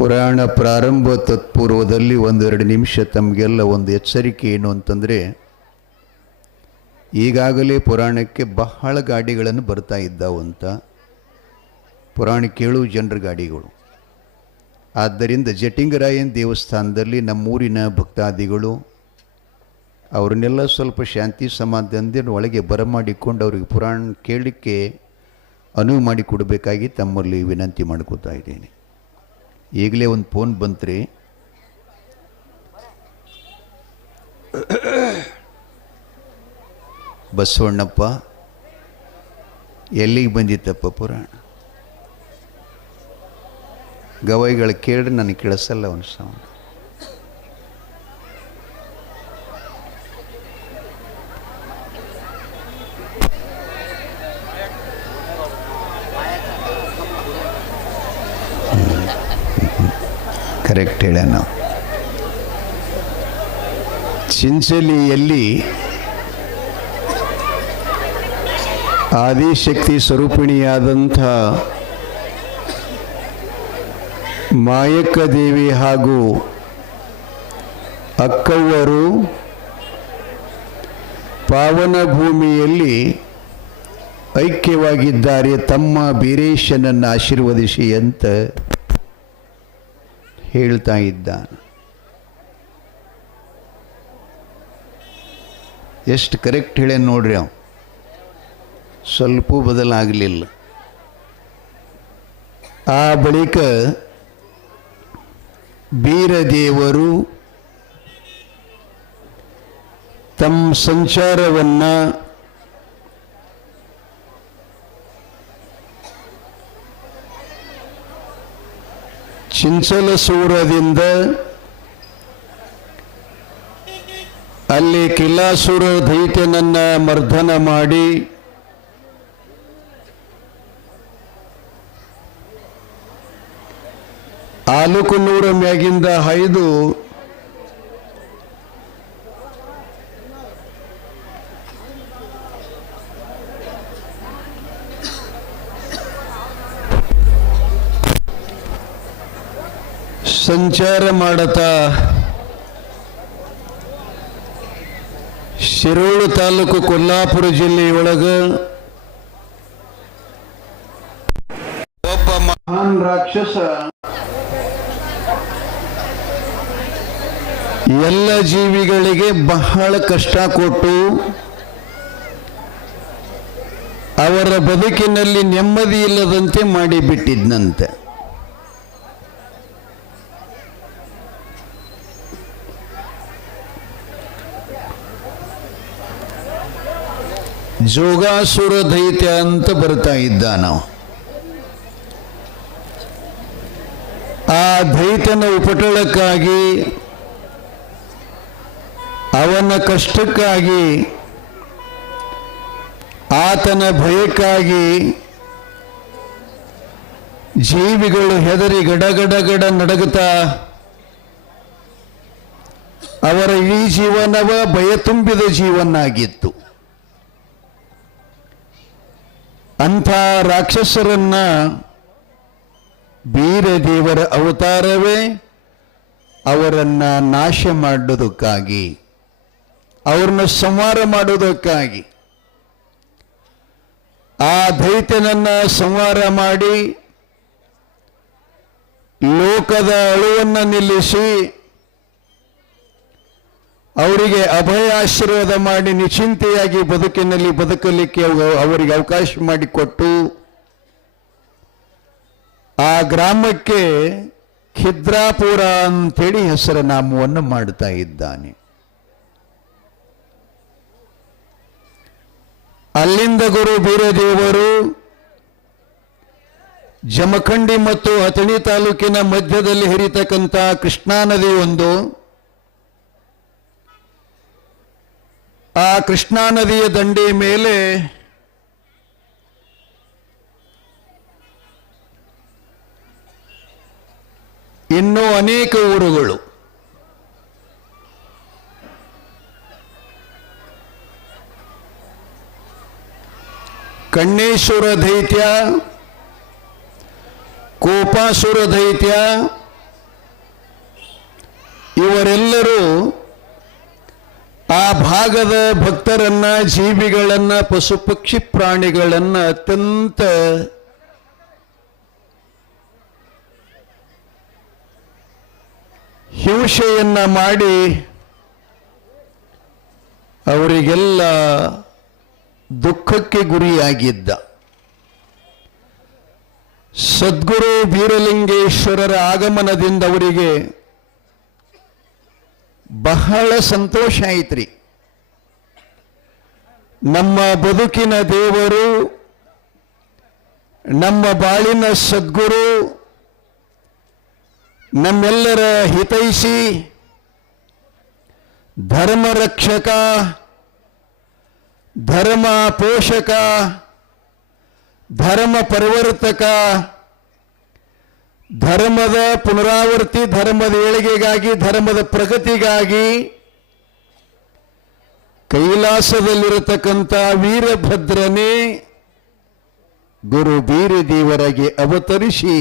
ಪುರಾಣ ಪ್ರಾರಂಭ ತತ್ಪೂರ್ವದಲ್ಲಿ ಒಂದೆರಡು ನಿಮಿಷ ತಮಗೆಲ್ಲ ಒಂದು ಎಚ್ಚರಿಕೆ ಏನು ಅಂತಂದರೆ, ಈಗಾಗಲೇ ಪುರಾಣಕ್ಕೆ ಬಹಳ ಗಾಡಿಗಳನ್ನು ಬರ್ತಾ ಇದ್ದಾವಂತ, ಪುರಾಣ ಕೇಳುವ ಜನರ ಗಾಡಿಗಳು. ಆದ್ದರಿಂದ ಜಟಿಂಗರಾಯನ ದೇವಸ್ಥಾನದಲ್ಲಿ ನಮ್ಮೂರಿನ ಭಕ್ತಾದಿಗಳು ಅವ್ರನ್ನೆಲ್ಲ ಸ್ವಲ್ಪ ಶಾಂತಿ ಸಮಾಧಾನದಿಂದ ಒಳಗೆ ಬರಮಾಡಿಕೊಂಡು ಅವ್ರಿಗೆ ಪುರಾಣ ಕೇಳಲಿಕ್ಕೆ ಅನುವು ಮಾಡಿಕೊಡಬೇಕಾಗಿ ತಮ್ಮಲ್ಲಿ ವಿನಂತಿ ಮಾಡ್ಕೋತಾ ಇದ್ದೀನಿ. ಈಗಲೇ ಒಂದು ಫೋನ್ ಬಂತ್ರಿ. ಬಸವಣ್ಣಪ್ಪ ಎಲ್ಲಿಗೆ ಬಂದಿತ್ತಪ್ಪ ಪುರಾಣ? ಗವಾಯಿಗಳು ಕೇಳ್ರಿ, ನನಗೆ ಕೇಳಿಸಲ್ಲ ಅವನು ಸೌಂಡ್. ಕರೆಕ್ಟ್ ಹೇಳ. ನಾವು ಚಿಂಚಲಿಯಲ್ಲಿ ಆದಿಶಕ್ತಿ ಸ್ವರೂಪಿಣಿಯಾದಂಥ ಮಾಯಕ್ಕ ದೇವಿ ಹಾಗೂ ಅಕ್ಕವ್ವರು ಪಾವನ ಭೂಮಿಯಲ್ಲಿ ಐಕ್ಯವಾಗಿದ್ದಾರೆ. ತಮ್ಮ ಬೀರೇಶನನ್ನು ಆಶೀರ್ವದಿಸಿ ಅಂತ ಹೇಳ್ತಾ ಇದ್ದಾನೆ. ಎಷ್ಟು ಕರೆಕ್ಟ್ ಹೇಳ ನೋಡ್ರಿ. ಅವ ಸ್ವಲ್ಪ ಬದಲಾಗಲಿಲ್ಲ. ಆ ಬಳಿಕ ಬೀರದೇವರು ತಮ್ಮ ಸಂಚಾರವನ್ನು ಚಿಂಚಲಸೂರದಿಂದ ಅಲ್ಲಿ ಕಿಲಾಸುರ ದೈತ್ಯನನ್ನ ಮರ್ದನ ಮಾಡಿ ಆಲುಕುನೂರ ಮ್ಯಾಗಿಂದ ಹಾಯ್ದು ಸಂಚಾರ ಮಾಡತಾ ಶಿರೋಳು ತಾಲೂಕು ಕೊಲ್ಲಾಪುರ ಜಿಲ್ಲೆಯೊಳಗೆ ಒಬ್ಬ ಮಹಾನ್ ರಾಕ್ಷಸ ಎಲ್ಲ ಜೀವಿಗಳಿಗೆ ಬಹಳ ಕಷ್ಟ ಕೊಟ್ಟು ಅವರ ಬದುಕಿನಲ್ಲಿ ನೆಮ್ಮದಿ ಇಲ್ಲದಂತೆ ಮಾಡಿಬಿಟ್ಟಿದ್ನಂತೆ. ಜೋಗಾಸುರ ದೈತ್ಯ ಅಂತ ಬರ್ತಾ ಇದ್ದ. ನಾವು ಆ ದೈತ್ಯನ ಉಪಟಳಕ್ಕಾಗಿ, ಅವನ ಕಷ್ಟಕ್ಕಾಗಿ, ಆತನ ಭಯಕ್ಕಾಗಿ ಜೀವಿಗಳು ಹೆದರಿ ಗಡಗಡಗಡ ನಡಗುತ್ತಾ ಅವರ ಈ ಜೀವನವ ಭಯ ತುಂಬಿದ ಜೀವನಾಗಿತ್ತು. ಅಂಥ ರಾಕ್ಷಸರನ್ನ ಬೀರದೇವರ ಅವತಾರವೇ ಅವರನ್ನ ನಾಶ ಮಾಡೋದಕ್ಕಾಗಿ, ಅವ್ರನ್ನ ಸಂಹಾರ ಮಾಡೋದಕ್ಕಾಗಿ ಆ ದೈತ್ಯನನ್ನ ಸಂಹಾರ ಮಾಡಿ ಲೋಕದ ಅಳುವನ್ನು ನಿಲ್ಲಿಸಿ ಅವರಿಗೆ ಅಭಯ ಆಶೀರ್ವಾದ ಮಾಡಿ ನಿಶ್ಚಿಂತೆಯಾಗಿ ಬದುಕಿನಲ್ಲಿ ಬದುಕಲಿಕ್ಕೆ ಅವರಿಗೆ ಅವಕಾಶ ಮಾಡಿಕೊಟ್ಟು ಆ ಗ್ರಾಮಕ್ಕೆ ಖಿದ್ರಾಪುರ ಅಂತೇಳಿ ಹೆಸರುನಾಮವನ್ನು ಮಾಡ್ತಾ ಇದ್ದಾನೆ. ಅಲ್ಲಿಂದ ಗುರು ಬೀರದೇವರು ಜಮಖಂಡಿ ಮತ್ತು ಅಥಣಿ ತಾಲೂಕಿನ ಮಧ್ಯದಲ್ಲಿ ಹರಿತಕ್ಕಂಥ ಕೃಷ್ಣಾ ನದಿ ಒಂದು, ಆ ಕೃಷ್ಣಾ ನದಿಯ ದಂಡೆ ಮೇಲೆ ಇನ್ನೂ ಅನೇಕ ಊರುಗಳು. ಕಣ್ಣೇಶ್ವರ ದೈತ್ಯ, ಕೋಪಾಸುರ ದೈತ್ಯ, ಇವರೆಲ್ಲರೂ ಆ ಭಾಗದ ಭಕ್ತರನ್ನ, ಜೀವಿಗಳನ್ನ, ಪಶು ಪಕ್ಷಿ ಪ್ರಾಣಿಗಳನ್ನ ಅತ್ಯಂತ ಹಿಂಸೆಯನ್ನ ಮಾಡಿ ಅವರಿಗೆಲ್ಲ ದುಃಖಕ್ಕೆ ಗುರಿಯಾಗಿದ್ದ. ಸದ್ಗುರು ಬೀರಲಿಂಗೇಶ್ವರರ ಆಗಮನದಿಂದ ಅವರಿಗೆ ಬಹಳ ಸಂತೋಷ ಆಯ್ತ್ರಿ. ನಮ್ಮ ಬದುಕಿನ ದೇವರು, ನಮ್ಮ ಬಾಳಿನ ಸದ್ಗುರು, ನಮ್ಮೆಲ್ಲರ ಹಿತೈಷಿ, ಧರ್ಮ ರಕ್ಷಕ, ಧರ್ಮ ಪೋಷಕ, ಧರ್ಮ ಪರಿವರ್ತಕ, ಧರ್ಮದ ಪುನರಾವರ್ತಿ, ಧರ್ಮದ ಏಳಿಗೆಗಾಗಿ, ಧರ್ಮದ ಪ್ರಗತಿಗಾಗಿ ಕೈಲಾಸದಲ್ಲಿರತಕ್ಕಂಥ ವೀರಭದ್ರನೇ ಗುರು ಬೀರದೇವರಾಗಿ ಅವತರಿಸಿ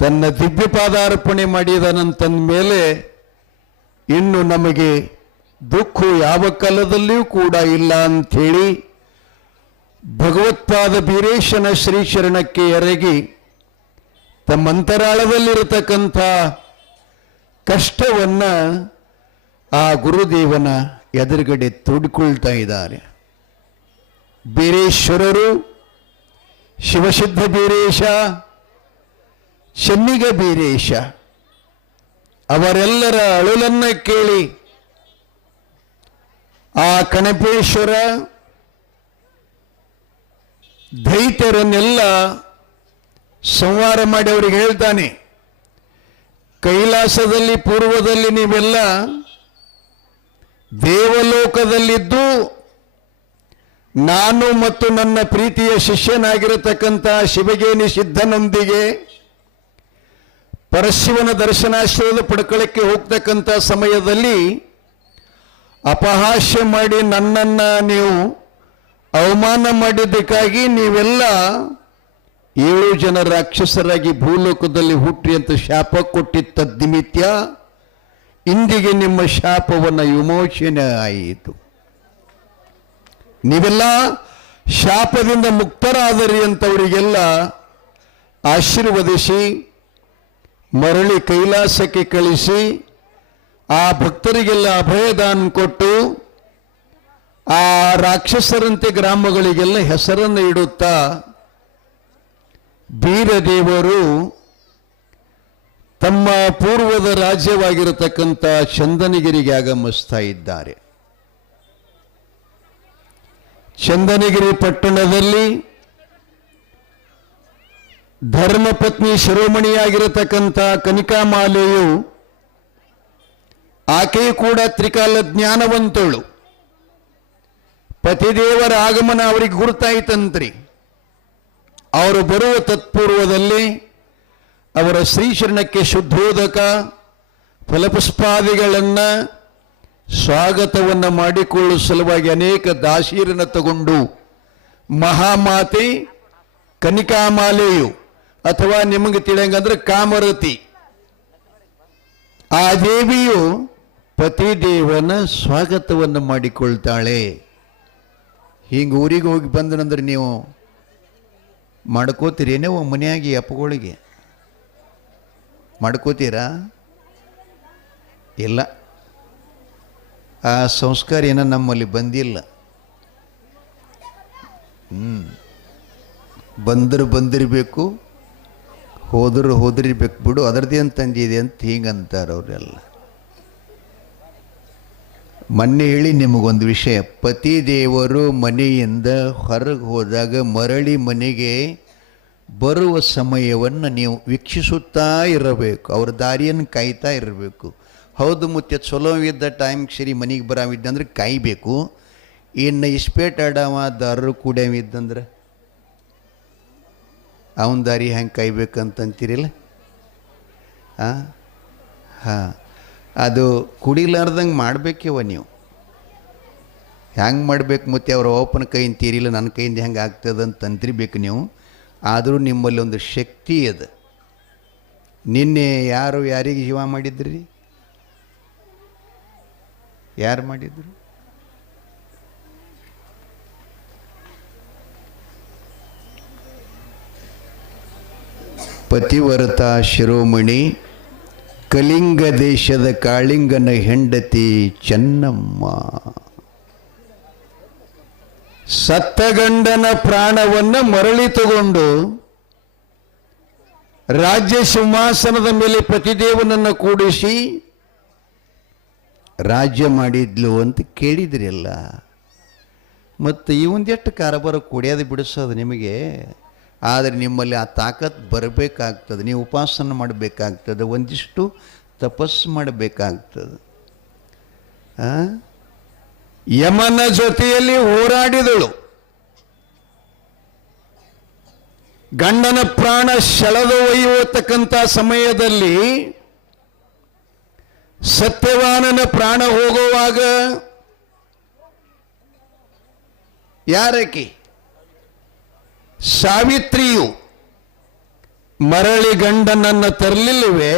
ತನ್ನ ದಿವ್ಯ ಪಾದಾರ್ಪಣೆ ಮಾಡಿದನಂತಂದ ಮೇಲೆ ಇನ್ನು ನಮಗೆ ದುಃಖ ಯಾವ ಕಾಲದಲ್ಲಿಯೂ ಕೂಡ ಇಲ್ಲ ಅಂಥೇಳಿ ಭಗವತ್ಪಾದ ಬೀರೇಶನ ಶ್ರೀಚರಣಕ್ಕೆ ಎರಗಿ ತಮ್ಮ ಅಂತರಾಳದಲ್ಲಿರತಕ್ಕಂಥ ಕಷ್ಟವನ್ನ ಆ ಗುರುದೇವನ ಎದುರುಗಡೆ ತೋಡಿಕೊಳ್ತಾ ಇದ್ದಾರೆ. ಬೀರೇಶ್ವರರು, ಶಿವಸಿದ್ಧ ಬೀರೇಶ, ಚೆನ್ನಿಗ ಬೀರೇಶ ಅವರೆಲ್ಲರ ಅಳುಲನ್ನ ಕೇಳಿ ಆ ಕಣಪೇಶ್ವರ ದೈತ್ಯರನ್ನೆಲ್ಲ ಸಂಹಾರ ಮಾಡಿ ಅವರಿಗೆ ಹೇಳ್ತಾನೆ, ಕೈಲಾಸದಲ್ಲಿ ಪೂರ್ವದಲ್ಲಿ ನೀವೆಲ್ಲ ದೇವಲೋಕದಲ್ಲಿದ್ದು ನಾನು ಮತ್ತು ನನ್ನ ಪ್ರೀತಿಯ ಶಿಷ್ಯನಾಗಿರತಕ್ಕಂಥ ಶಿವಗೇನಿ ಸಿದ್ಧನೊಂದಿಗೆ ಪರಶಿವನ ದರ್ಶನಾಶ್ರಯದ ಪಡ್ಕೊಳ್ಳಕ್ಕೆ ಹೋಗ್ತಕ್ಕಂಥ ಸಮಯದಲ್ಲಿ ಅಪಹಾಸ್ಯ ಮಾಡಿ ನನ್ನನ್ನ ನೀವು ಅವಮಾನ ಮಾಡಿದ್ದಕ್ಕಾಗಿ ನೀವೆಲ್ಲ 7 ಜನ ರಾಕ್ಷಸರಾಗಿ ಭೂಲೋಕದಲ್ಲಿ ಹುಟ್ಟಿ ಅಂತ ಶಾಪ ಕೊಟ್ಟಿದ್ದ ನಿಮಿತ್ತ ಇಂದಿಗೆ ನಿಮ್ಮ ಶಾಪವನ್ನು ವಿಮೋಚನೆ ಆಯಿತು. ನೀವೆಲ್ಲ ಶಾಪದಿಂದ ಮುಕ್ತರಾದರಿ ಅಂತವರಿಗೆಲ್ಲ ಆಶೀರ್ವದಿಸಿ ಮರಳಿ ಕೈಲಾಸಕ್ಕೆ ಕಳಿಸಿ ಆ ಭಕ್ತರಿಗೆಲ್ಲ ಅಭಯದಾನ ಕೊಟ್ಟು ಆ ರಾಕ್ಷಸರಂತೆ ಗ್ರಾಮಗಳಿಗೆಲ್ಲ ಹೆಸರನ್ನು ಇಡುತ್ತಾ ಬೀರದೇವರು ತಮ್ಮ ಪೂರ್ವದ ರಾಜ್ಯವಾಗಿರತಕ್ಕಂಥ ಚಂದನಗಿರಿಗೆ ಆಗಮಿಸ್ತಾ ಇದ್ದಾರೆ. ಚಂದನಗಿರಿ ಪಟ್ಟಣದಲ್ಲಿ ಧರ್ಮಪತ್ನಿ ಶಿರೋಮಣಿಯಾಗಿರತಕ್ಕಂಥ ಕನಿಕಾಮಾಲೆಯು, ಆಕೆಯು ಕೂಡ ತ್ರಿಕಾಲ ಜ್ಞಾನವಂತಳು. ಪತಿದೇವರ ಆಗಮನ ಅವರಿಗೆ ಗುರುತಾಯಿತಂತ್ರಿ. ಅವರು ಬರುವ ತತ್ಪೂರ್ವದಲ್ಲಿ ಅವರ ಶ್ರೀಶರಣಕ್ಕೆ ಶುದ್ಧೋದಕ ಫಲಪುಷ್ಪಾದಿಗಳನ್ನು ಸ್ವಾಗತವನ್ನು ಮಾಡಿಕೊಳ್ಳುವ ಸಲುವಾಗಿ ಅನೇಕ ದಾಸೀರನ್ನು ತಗೊಂಡು ಮಹಾಮಾತೆ ಕನಿಕಾಮಾಲೆಯು ಅಥವಾ ನಿಮಗೆ ತಿಳಿಯಂಗಂದ್ರೆ ಕಾಮರತಿ ಆ ದೇವಿಯು ಪತಿದೇವನ ಸ್ವಾಗತವನ್ನು ಮಾಡಿಕೊಳ್ತಾಳೆ. ಹಿಂಗೆ ಊರಿಗೆ ಹೋಗಿ ಬಂದನಂದ್ರೆ ನೀವು ಮಾಡ್ಕೋತೀರೇನೇ ಮನೆಯಾಗಿ ಅಪ್ಪಗಳಿಗೆ ಮಾಡ್ಕೋತೀರಾ? ಇಲ್ಲ, ಆ ಸಂಸ್ಕಾರ ಏನೋ ನಮ್ಮಲ್ಲಿ ಬಂದಿಲ್ಲ. ಬಂದಿರಬೇಕು, ಹೋದಿರ್ಬೇಕು ಬಿಡು, ಅದರದ್ದೇನು ತಂದಿದೆ ಅಂತ ಹಿಂಗಂತಾರೆ ಅವರೆಲ್ಲ. ಮೊನ್ನೆ ಹೇಳಿ ನಿಮಗೊಂದು ವಿಷಯ, ಪತಿದೇವರು ಮನೆಯಿಂದ ಹೊರಗೆ ಹೋದಾಗ ಮರಳಿ ಮನೆಗೆ ಬರುವ ಸಮಯವನ್ನು ನೀವು ವೀಕ್ಷಿಸುತ್ತಾ ಇರಬೇಕು, ಅವ್ರ ದಾರಿಯನ್ನು ಕಾಯ್ತಾ ಇರಬೇಕು. ಹೌದು ಮುತ್ತೆ ಚಲೋ ಇದ್ದ ಟೈಮ್ ಸರಿ ಮನೆಗೆ ಬರಾವಿದ್ದಂದ್ರೆ ಕಾಯ್ಬೇಕು. ಇನ್ನು ಇಸ್ಪೇಟ್ ಆಡವ ದಾರರು ಕೂಡ್ಯಾವಿದ್ದಂದ್ರೆ ಅವನ ದಾರಿ ಹೆಂಗೆ ಕಾಯ್ಬೇಕಂತೀರಿಲ್ಲ? ಹಾಂ, ಅದು ಕುಡಿಲಾರ್ದಂಗೆ ಮಾಡಬೇಕೇವ ನೀವು. ಹೆಂಗೆ ಮಾಡ್ಬೇಕು ಮತ್ತೆ ಅವ್ರ ಓಪನ್ ಕೈಯಿಂದ ತೀರಿಲ್ಲ, ನನ್ನ ಕೈಯಿಂದ ಹೆಂಗೆ ಆಗ್ತದಂತ ಅಂತಿರ್ಬೇಕು ನೀವು. ಆದರೂ ನಿಮ್ಮಲ್ಲಿ ಒಂದು ಶಕ್ತಿ ಅದ. ನಿನ್ನೆ ಯಾರು ಯಾರಿಗೆ ಜೀವ ಮಾಡಿದ್ರಿ? ಯಾರು ಮಾಡಿದ್ರು? ಪತಿವ್ರತ ಶಿರೋಮಣಿ ಕಲಿಂಗ ದೇಶದ ಕಾಳಿಂಗನ ಹೆಂಡತಿ ಚೆನ್ನಮ್ಮ. ಸತ್ತಗಂಡನ ಪ್ರಾಣವನ್ನು ಮರಳಿ ತಗೊಂಡು ರಾಜ್ಯ ಸಿಂಹಾಸನದ ಮೇಲೆ ಪತಿದೇವನನ್ನು ಕೂಡಿಸಿ ರಾಜ್ಯ ಮಾಡಿದ್ಲು ಅಂತ ಕೇಳಿದ್ರಲ್ಲ. ಮತ್ತು ಈ ಒಂದೆಷ್ಟು ಕಾರಬಾರ ಕುಡಿಯೋದು ಬಿಡಿಸೋದು ನಿಮಗೆ. ಆದರೆ ನಿಮ್ಮಲ್ಲಿ ಆ ತಾಕತ್ ಬರಬೇಕಾಗ್ತದೆ. ನೀವು ಉಪಾಸನೆ ಮಾಡಬೇಕಾಗ್ತದೆ, ಒಂದಿಷ್ಟು ತಪಸ್ಸು ಮಾಡಬೇಕಾಗ್ತದೆ. ಯಮನ ಜೊತೆಯಲ್ಲಿ ಹೋರಾಡಿದಳು. ಗಂಡನ ಪ್ರಾಣ ಸೆಳೆದು ಒಯ್ಯತಕ್ಕಂಥ ಸಮಯದಲ್ಲಿ ಸತ್ಯವಾನನ ಪ್ರಾಣ ಹೋಗುವಾಗ ಯಾರಕಿ? ಸಾವಿತ್ರಿಯು ಮರಳಿ ಗಂಡನನ್ನು ತರಲಿಲ್ಲವೇ?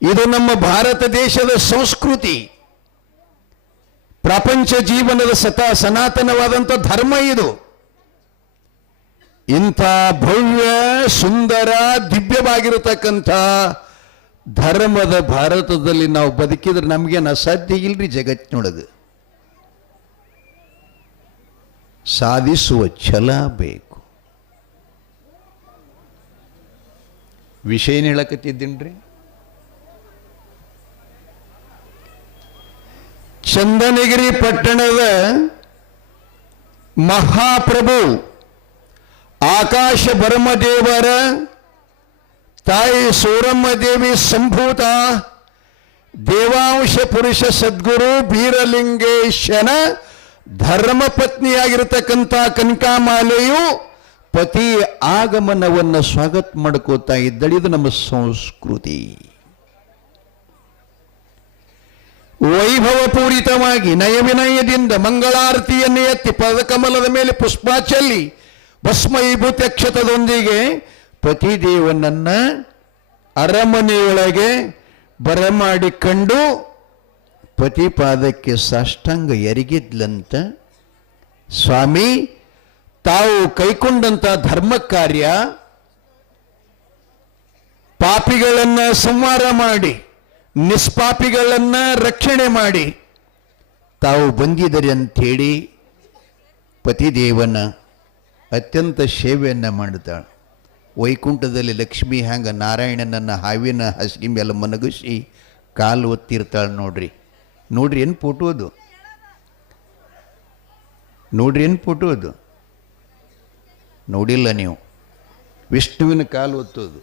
ಇದು ನಮ್ಮ ಭಾರತ ದೇಶದ ಸಂಸ್ಕೃತಿ, ಪ್ರಪಂಚ ಜೀವನದ ಸನಾತನವಾದಂಥ ಧರ್ಮ ಇದು. ಇಂಥ ಭವ್ಯ ಸುಂದರ ದಿವ್ಯವಾಗಿರತಕ್ಕಂಥ ಧರ್ಮದ ಭಾರತದಲ್ಲಿ ನಾವು ಬದುಕಿದ್ರೆ ನಮಗೇನು ಅಸಾಧ್ಯ ಇಲ್ರಿ ಜಗತ್ತಿನೊಳಗೆ. ಸಾಧಿಸುವ ಛಲ ಬೇಕು. ವಿಷಯ ಹೇಳಕತ್ತಿದ್ದೀನ್ರಿ. ಚಂದನಗಿರಿ ಪಟ್ಟಣದ ಮಹಾಪ್ರಭು ಆಕಾಶ ಭರಮದೇವರ ತಾಯಿ ಸೂರಮ್ಮ ದೇವಿ ಸಂಭೂತ ದೇವಾಂಶ ಪುರುಷ ಸದ್ಗುರು ಬೀರಲಿಂಗೇಶನ ಧರ್ಮಪತ್ನಿಯಾಗಿರತಕ್ಕಂಥ ಕನಕಾಮಾಲೆಯು ಪತಿ ಆಗಮನವನ್ನು ಸ್ವಾಗತ ಮಾಡ್ಕೋತಾ ಇದ್ದಳು. ಇದು ನಮ್ಮ ಸಂಸ್ಕೃತಿ. ವೈಭವಪೂರಿತವಾಗಿ ನಯವಿನಯದಿಂದ ಮಂಗಳಾರತಿಯನ್ನೇ ಎತ್ತಿ ಪದಕಮಲದ ಮೇಲೆ ಪುಷ್ಪಾಚಲಿ ಭಸ್ಮೀಭೂತ ಕ್ಷತದೊಂದಿಗೆ ಪತಿದೇವನನ್ನ ಅರಮನೆಯೊಳಗೆ ಬರಮಾಡಿಕೊಂಡು ಪತಿಪಾದಕ್ಕೆ ಸಾಷ್ಟಾಂಗ ಎರಗಿದ್ಲಂತ. ಸ್ವಾಮಿ, ತಾವು ಕೈಕೊಂಡಂತ ಧರ್ಮ ಕಾರ್ಯ ಪಾಪಿಗಳನ್ನ ಸಂಹಾರ ಮಾಡಿ ನಿಷ್ಪಾಪಿಗಳನ್ನ ರಕ್ಷಣೆ ಮಾಡಿ ತಾವು ಬಂದಿದ್ದಾರೆ ಅಂಥೇಳಿ ಪತಿದೇವನ ಅತ್ಯಂತ ಸೇವೆಯನ್ನು ಮಾಡ್ತಾಳೆ. ವೈಕುಂಠದಲ್ಲಿ ಲಕ್ಷ್ಮಿ ಹ್ಯಾಂಗ ನಾರಾಯಣನನ್ನು ಹಾವಿನ ಹಸಿಗೆ ಮೇಲೆ ಮನಗಿಸಿ ಕಾಲು ಒತ್ತಿರ್ತಾಳೆ. ನೋಡ್ರಿ ಏನು ಫೋಟೋ ಅದು, ಏನು ಫೋಟೋ ಅದು ನೋಡಿಲ್ಲ ನೀವು? ವಿಷ್ಣುವಿನ ಕಾಲು ಒತ್ತೋದು,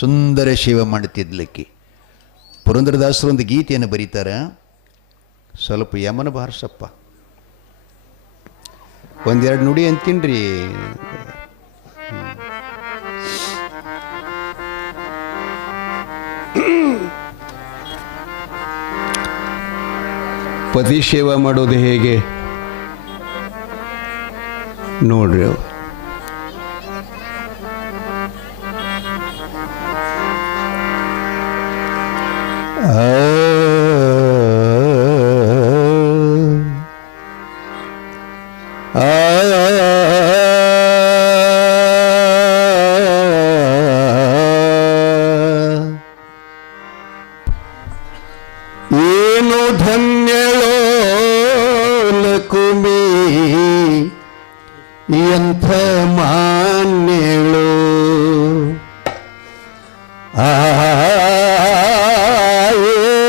ಸುಂದರ ಸೇವೆ ಮಾಡ್ತಿದ್ಲಕ್ಕಿ. ಪುರಂದರದಾಸರು ಒಂದು ಗೀತೆಯನ್ನು ಬರೀತಾರೆ, ಸ್ವಲ್ಪ ಯಮನ ಬಾರಿಸಪ್ಪ, ಒಂದೆರಡು ನುಡಿ ಅಂತೀನ್ರಿ. ಪತಿ ಸೇವಾ ಮಾಡೋದು ಹೇಗೆ ನೋಡ್ರಿ. ಏನು ಧನ್ಯಳೋ ಲಕುಮಿ, ಎಂಥ ಮಾನ್ಯಳು,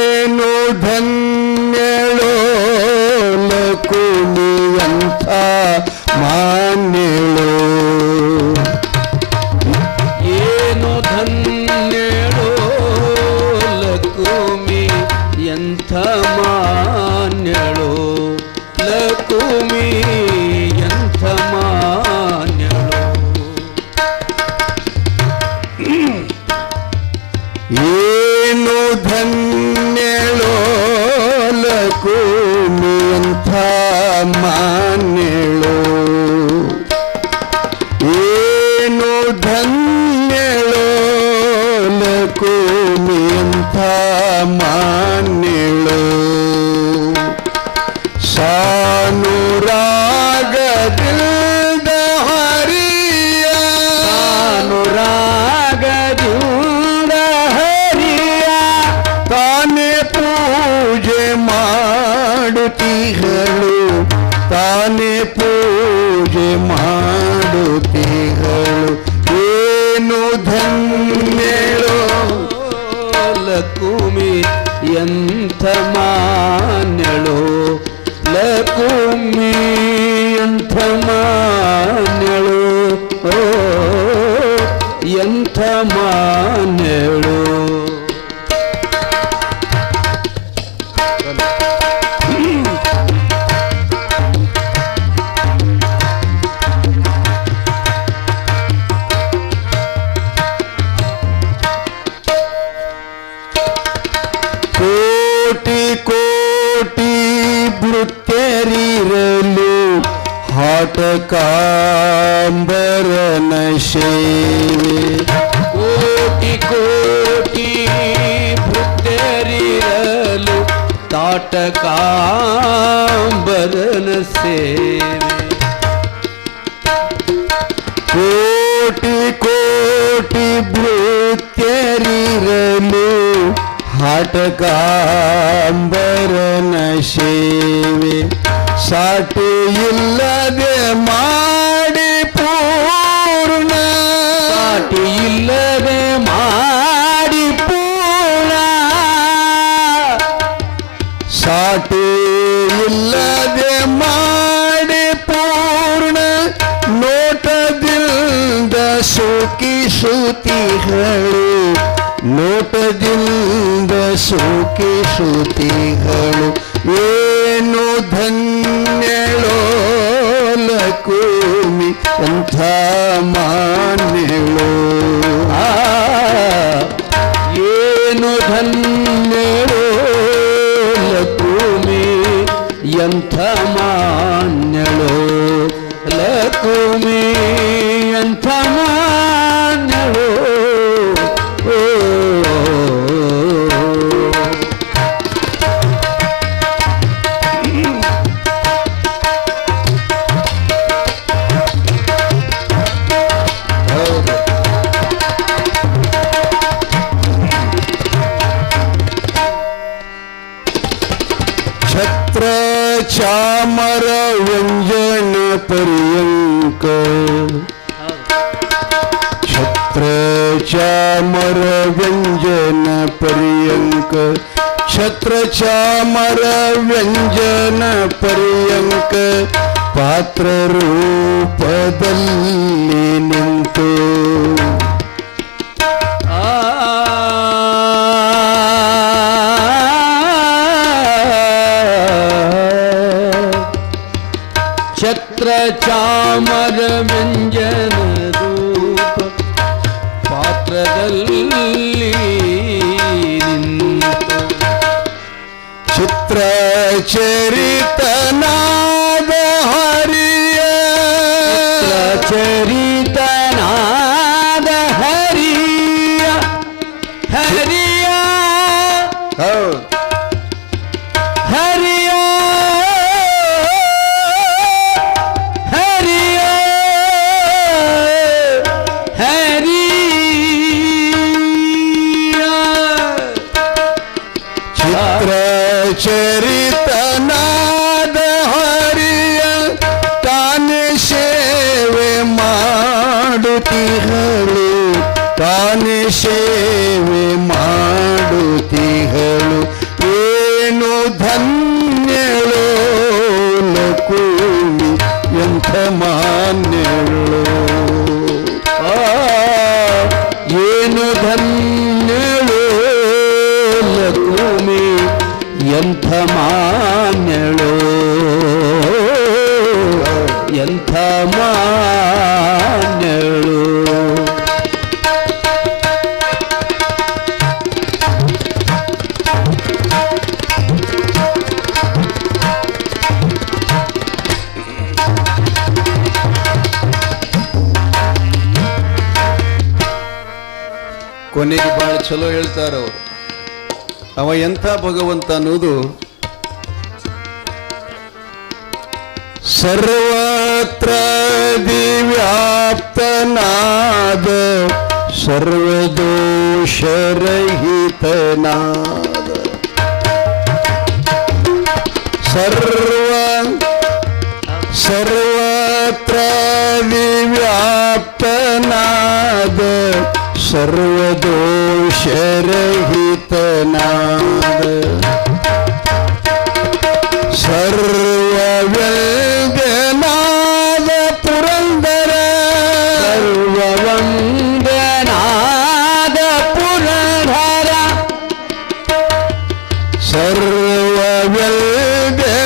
ಏನು ಧನ್ಯಳೋ ಲಕುಮಿ, ಎಂಥ ಮಾನ್ಯಳು, ಏನು ಧನ್ಯಳೋ ಲಕುಮಿ, ಎಂಥ ಮಾನ್ಯಳು, ಲಕುಮಿ ಎಂಥ ಮಾನ್ಯಳು. ಸೇವೆ ಕೋಟಿ ಕೋಟಿ ಭೃತ್ಯರಿರಲು ತಾಟಕಾಂಬರನ ಸೇವೆ ಕೋಟಿ ಕೋಟಿ ಭೃತ್ಯರಿರಲು ಹಾಟಕಾಂಬರನ ಸೇವೆ ಸಾಟಿ ಇಲ್ಲದೆ ಮಾಡಿ ಪೂರ್ಣ ಸಾಟಿ ಇಲ್ಲದೆ ಮಾಡಿ ಪೂರ್ಣ ಸಾಟಿ ಇಲ್ಲದೆ ಮಾಡಿ ಪೂರ್ಣ ನೋಟದಿಂದ ಸೂಕಿಸುತ್ತಿಗಳು ನೋಟದಿಂದ ಸೂಕಿಸುತ್ತಿಗಳು ಏನು ಧನ್ಯಳೋ ಲಕುಮಿ ಅಂಥ ಮಾನ್ಯಳೋ ಏನು ಧನ್ಯಳೋ ಲಕುಮಿ ಎಂಥ ಮಾನ್ಯಳೋ ಲಕುಮಿ ಎಂಥ ಮಾನ್ಯಳೋ ಛತ್ರ ಚಾಮರ ವ್ಯಂಜನ ಪರ್ಯಂಕ ಛತ್ರ ಚಾಮರ ವ್ಯಂಜನ ಪರ್ಯಂಕ ಛತ್ರ ಚಾಮರ ವ್ಯಂಜನ ಪರ್ಯಂಕ ಪಾತ್ರ ರೂಪದಲ್ಲಿ ನಿಂತು ಛತ್ರ ಚಾಮರ ವ್ಯಂಜನ ರೂಪ ಪಾತ್ರದಲ್ಲಿ ನಿಂತು ಚಿತ್ರ ಚರಿತನಾದ ಹರಿಯ ಚರಿತನಾದ ಹರಿಯ ಹರಿಯ ಹರಿಯ ಹರಿಯ ಹರಿಯ ಚಿತ್ರ ಚರಿತನಾದ ಹರಿಯ ತಾನೇ ಸೇವೆ ಮಾಡುತ್ತಿಹಳು ತಾನೇ ಸೇವೆ ಮಾಡುತ್ತಿಹಳು ಏನು ಧನ್ಯಳೋ ಲಕುಮಿ ಎಂಥ ಮಾನ್ಯಳೋ ಏನು ಧನ್ಯಳೋ ಲಕುಮಿ ಎಂಥ ಮಾನ್ಯಳೋ ಎಂಥ ಮಾನ್ಯಳೋ ಕೊನೆಗೆ ಭಾಳ ಚಲೋ ಹೇಳ್ತಾರ ಅವರು. ಅವ ಎಂಥ ಭಗವಂತ ಅನ್ನೋದು ಸರ್ವತ್ರ ದಿವ್ಯಾಪ್ತನಾದ ಸರ್ವದೋಷರಹಿತನಾದ ಸರ್ವತ್ರ ದಿವ್ಯಾಪ್ತನಾದ ಸರ್ವದೋಷರಹಿತನಾದ ಸರ್ವವ್ಯಂಜನಾದ ಪುರಂದರ ಸರ್ವವಂದನಾದ ಪುರಂದರ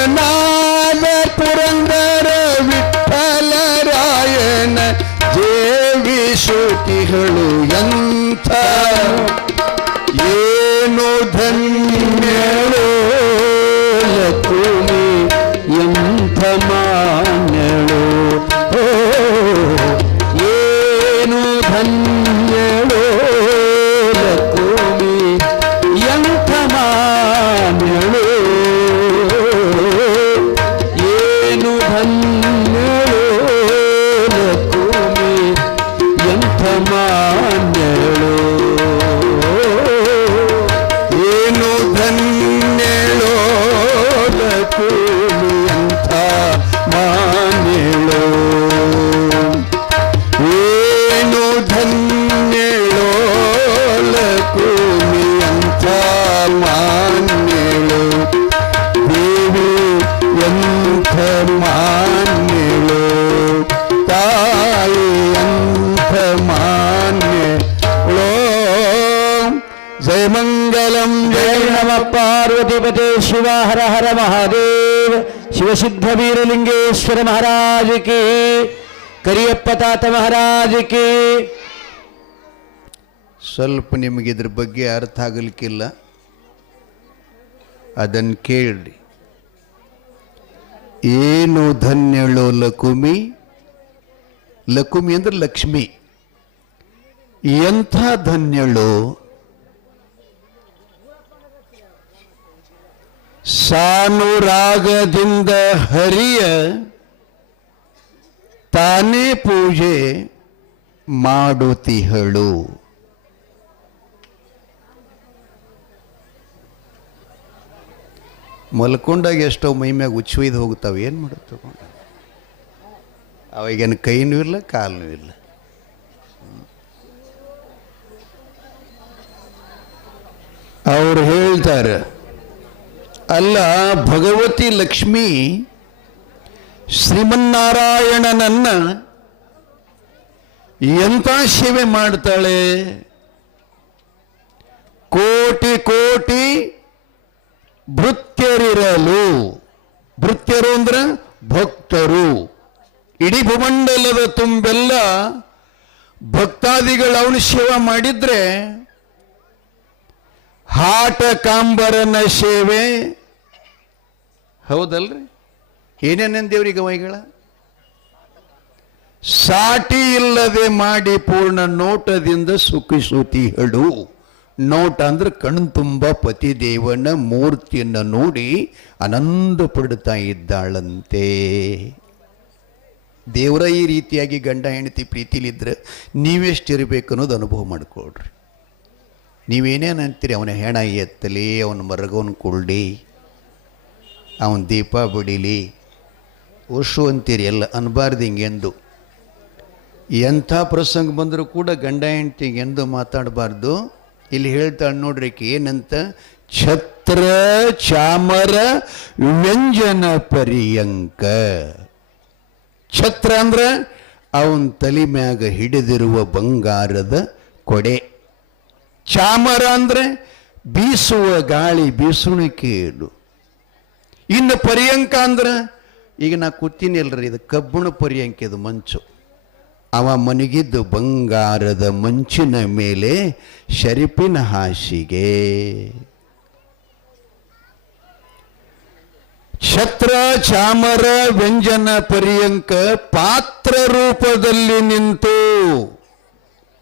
ಸರ್ವವ್ಯಂಜನಾದ ಪುರಂದರ ವಿಠ್ಠಲರಾಯನ ಜೇವಿಸುತಿಗಳು ಎಂಥ ಏನು ಧನ್ಯಳೋ ಲಕುಮಿ ಎಂಥ ಮಾನ್ಯಳೋ ಪಾರ್ವತಿಪತೆ ಶಿವ ಹರ ಹರ ಮಹಾದೇವ ಶಿವಸಿದ್ಧ ವೀರಲಿಂಗೇಶ್ವರ ಮಹಾರಾಜ ಕಿ ಕರಿಯಪ್ಪ ತಾತ ಮಹಾರಾಜ ಕಿ. ಸ್ವಲ್ಪ ನಿಮಗೆ ಇದ್ರ ಬಗ್ಗೆ ಅರ್ಥ ಆಗಲಿಕ್ಕಿಲ್ಲ, ಅದನ್ನು ಕೇಳ್ರಿ. ಏನು ಧನ್ಯಳು ಲಕುಮಿ, ಲಕುಮಿ ಅಂದ್ರೆ ಲಕ್ಷ್ಮಿ. ಎಂಥ ಧನ್ಯಳು, ಸಾನುರಾಗದಿಂದ ಹರಿಯ ತಾನೇ ಪೂಜೆ ಮಾಡುತ್ತಿಹಳು. ಮಲ್ಕೊಂಡಾಗ ಎಷ್ಟೋ ಮೈ ಮ್ಯಾಗ ಉಚ್ಚೊಯ್ದು ಹೋಗ್ತಾವೆ, ಏನು ಮಾಡುತ್ತೆ ಅವಾಗೇನು ಕೈನೂ ಇಲ್ಲ ಕಾಲನೂ ಇಲ್ಲ. ಅವ್ರು ಹೇಳ್ತಾರೆ, ಅಲ್ಲ ಭಗವತಿ ಲಕ್ಷ್ಮಿ ಶ್ರೀಮನ್ನಾರಾಯಣನನ್ನ ಎಂಥ ಸೇವೆ ಮಾಡ್ತಾಳೆ. ಕೋಟಿ ಕೋಟಿ ಭೃತ್ಯರಿರಲು, ಭೃತ್ಯರು ಅಂದ್ರೆ ಭಕ್ತರು, ಇಡೀ ಭೂಮಂಡಲದ ತುಂಬೆಲ್ಲ ಭಕ್ತಾದಿಗಳು ಅವನು ಸೇವೆ ಮಾಡಿದ್ರೆ ಹಾಟ ಕಾಂಬರನ ಸೇವೆ ಹೌದಲ್ರಿ. ಏನೇನೆಂದೇವ್ರಿಗೆ ವೈಗಳ ಸಾಟಿ ಇಲ್ಲದೆ ಮಾಡಿ ಪೂರ್ಣ ನೋಟದಿಂದ ಸುಖಿಸುತ್ತಿಹಳು. ನೋಟ ಅಂದ್ರೆ ಕಣ್ಣು ತುಂಬ ಪತಿದೇವನ ಮೂರ್ತಿಯನ್ನು ನೋಡಿ ಆನಂದ ಪಡ್ತಾ ಇದ್ದಾಳಂತೆ. ದೇವರ ಈ ರೀತಿಯಾಗಿ ಗಂಡ ಹೆಂಡತಿ ಪ್ರೀತಿಲಿದ್ರೆ ನೀವೆಷ್ಟಿರಬೇಕು ಅನ್ನೋದು ಅನುಭವ ಮಾಡಿಕೊಡ್ರಿ. ನೀವೇನೇನು ಅಂತೀರಿ, ಅವನ ಹೆಣ ಎತ್ತಲಿ, ಅವನ ಮರಗವನ್ ಕುಳ್ಳಿ, ಅವನ ದೀಪ ಬಿಡಿಲಿ, ವರ್ಷು ಅಂತೀರಿ, ಎಲ್ಲ ಅನ್ಬಾರ್ದು ಹಿಂಗೆಂದು. ಎಂಥ ಪ್ರಸಂಗ ಬಂದರೂ ಕೂಡ ಗಂಡ ಹೆಂಡತಿಗೆ ಎಂದು ಮಾತಾಡಬಾರ್ದು. ಇಲ್ಲಿ ಹೇಳ್ತಾಳೆ ನೋಡ್ರಿ ಏನಂತ, ಛತ್ರ ಚಾಮರ ವ್ಯಂಜನ ಪರ್ಯಂಕ. ಛತ್ರ ಅಂದ್ರೆ ಅವನ ತಲೆ ಮ್ಯಾಗ ಹಿಡಿದಿರುವ ಬಂಗಾರದ ಕೊಡೆ. ಚಾಮರ ಅಂದ್ರೆ ಬೀಸುವ ಗಾಳಿ ಬೀಸುಣಿಕೆಯದು. ಇನ್ನು ಪರ್ಯಂಕ ಅಂದ್ರೆ ಈಗ ನಾ ಕೂತೀನಿ ಅಲ್ರಿ, ಇದು ಕಬ್ಬುಣ ಪರ್ಯಂಕ, ಇದು ಮಂಚು. ಅವ ಮನಗಿದ್ದು ಬಂಗಾರದ ಮಂಚಿನ ಮೇಲೆ ಶರಿಪಿನ ಹಾಸಿಗೆ. ಛತ್ರ ಚಾಮರ ವ್ಯಂಜನ ಪರ್ಯಂಕ ಪಾತ್ರ ರೂಪದಲ್ಲಿ ನಿಂತು,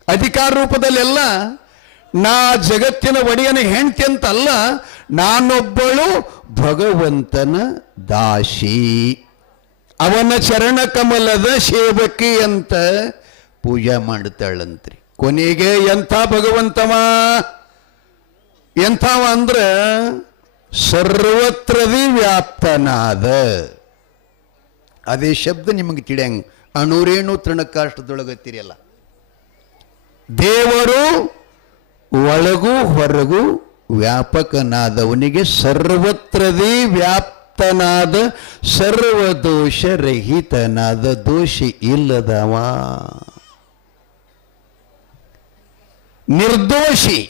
ಅಧಿಕಾರ ರೂಪದಲ್ಲೆಲ್ಲ ನಾ ಜಗತ್ತಿನ ಒಡೆಯನ ಹೆಂಡತಿ ಅಂತಲ್ಲ, ನಾನೊಬ್ಬಳು ಭಗವಂತನ ದಾಸಿ, ಅವನ ಚರಣ ಕಮಲದ ಸೇವಕಿ ಅಂತ ಪೂಜೆ ಮಾಡ್ತಾಳಂತ್ರಿ. ಕೊನೆಗೆ ಎಂಥ ಭಗವಂತವ, ಎಂಥವ ಅಂದ್ರೆ ಸರ್ವತ್ರದಿ ವ್ಯಾಪ್ತನಾದ. ಅದೇ ಶಬ್ದ ನಿಮಗೆ ತಿಳಿಯಂಗ ಅಣುರೇಣು ತೃಣಕಾಷ್ಟದೊಳಗತ್ತಿರಲ್ಲ. ದೇವರು ಒಳಗೂ ಹೊರಗೂ ವ್ಯಾಪಕನಾದವನಿಗೆ ಸರ್ವತ್ರದಿ ವ್ಯಾಪ್ತನಾದ, ಸರ್ವದೋಷರಹಿತನಾದ, ದೋಷಿ ಇಲ್ಲದವ, ನಿರ್ದೋಷಿ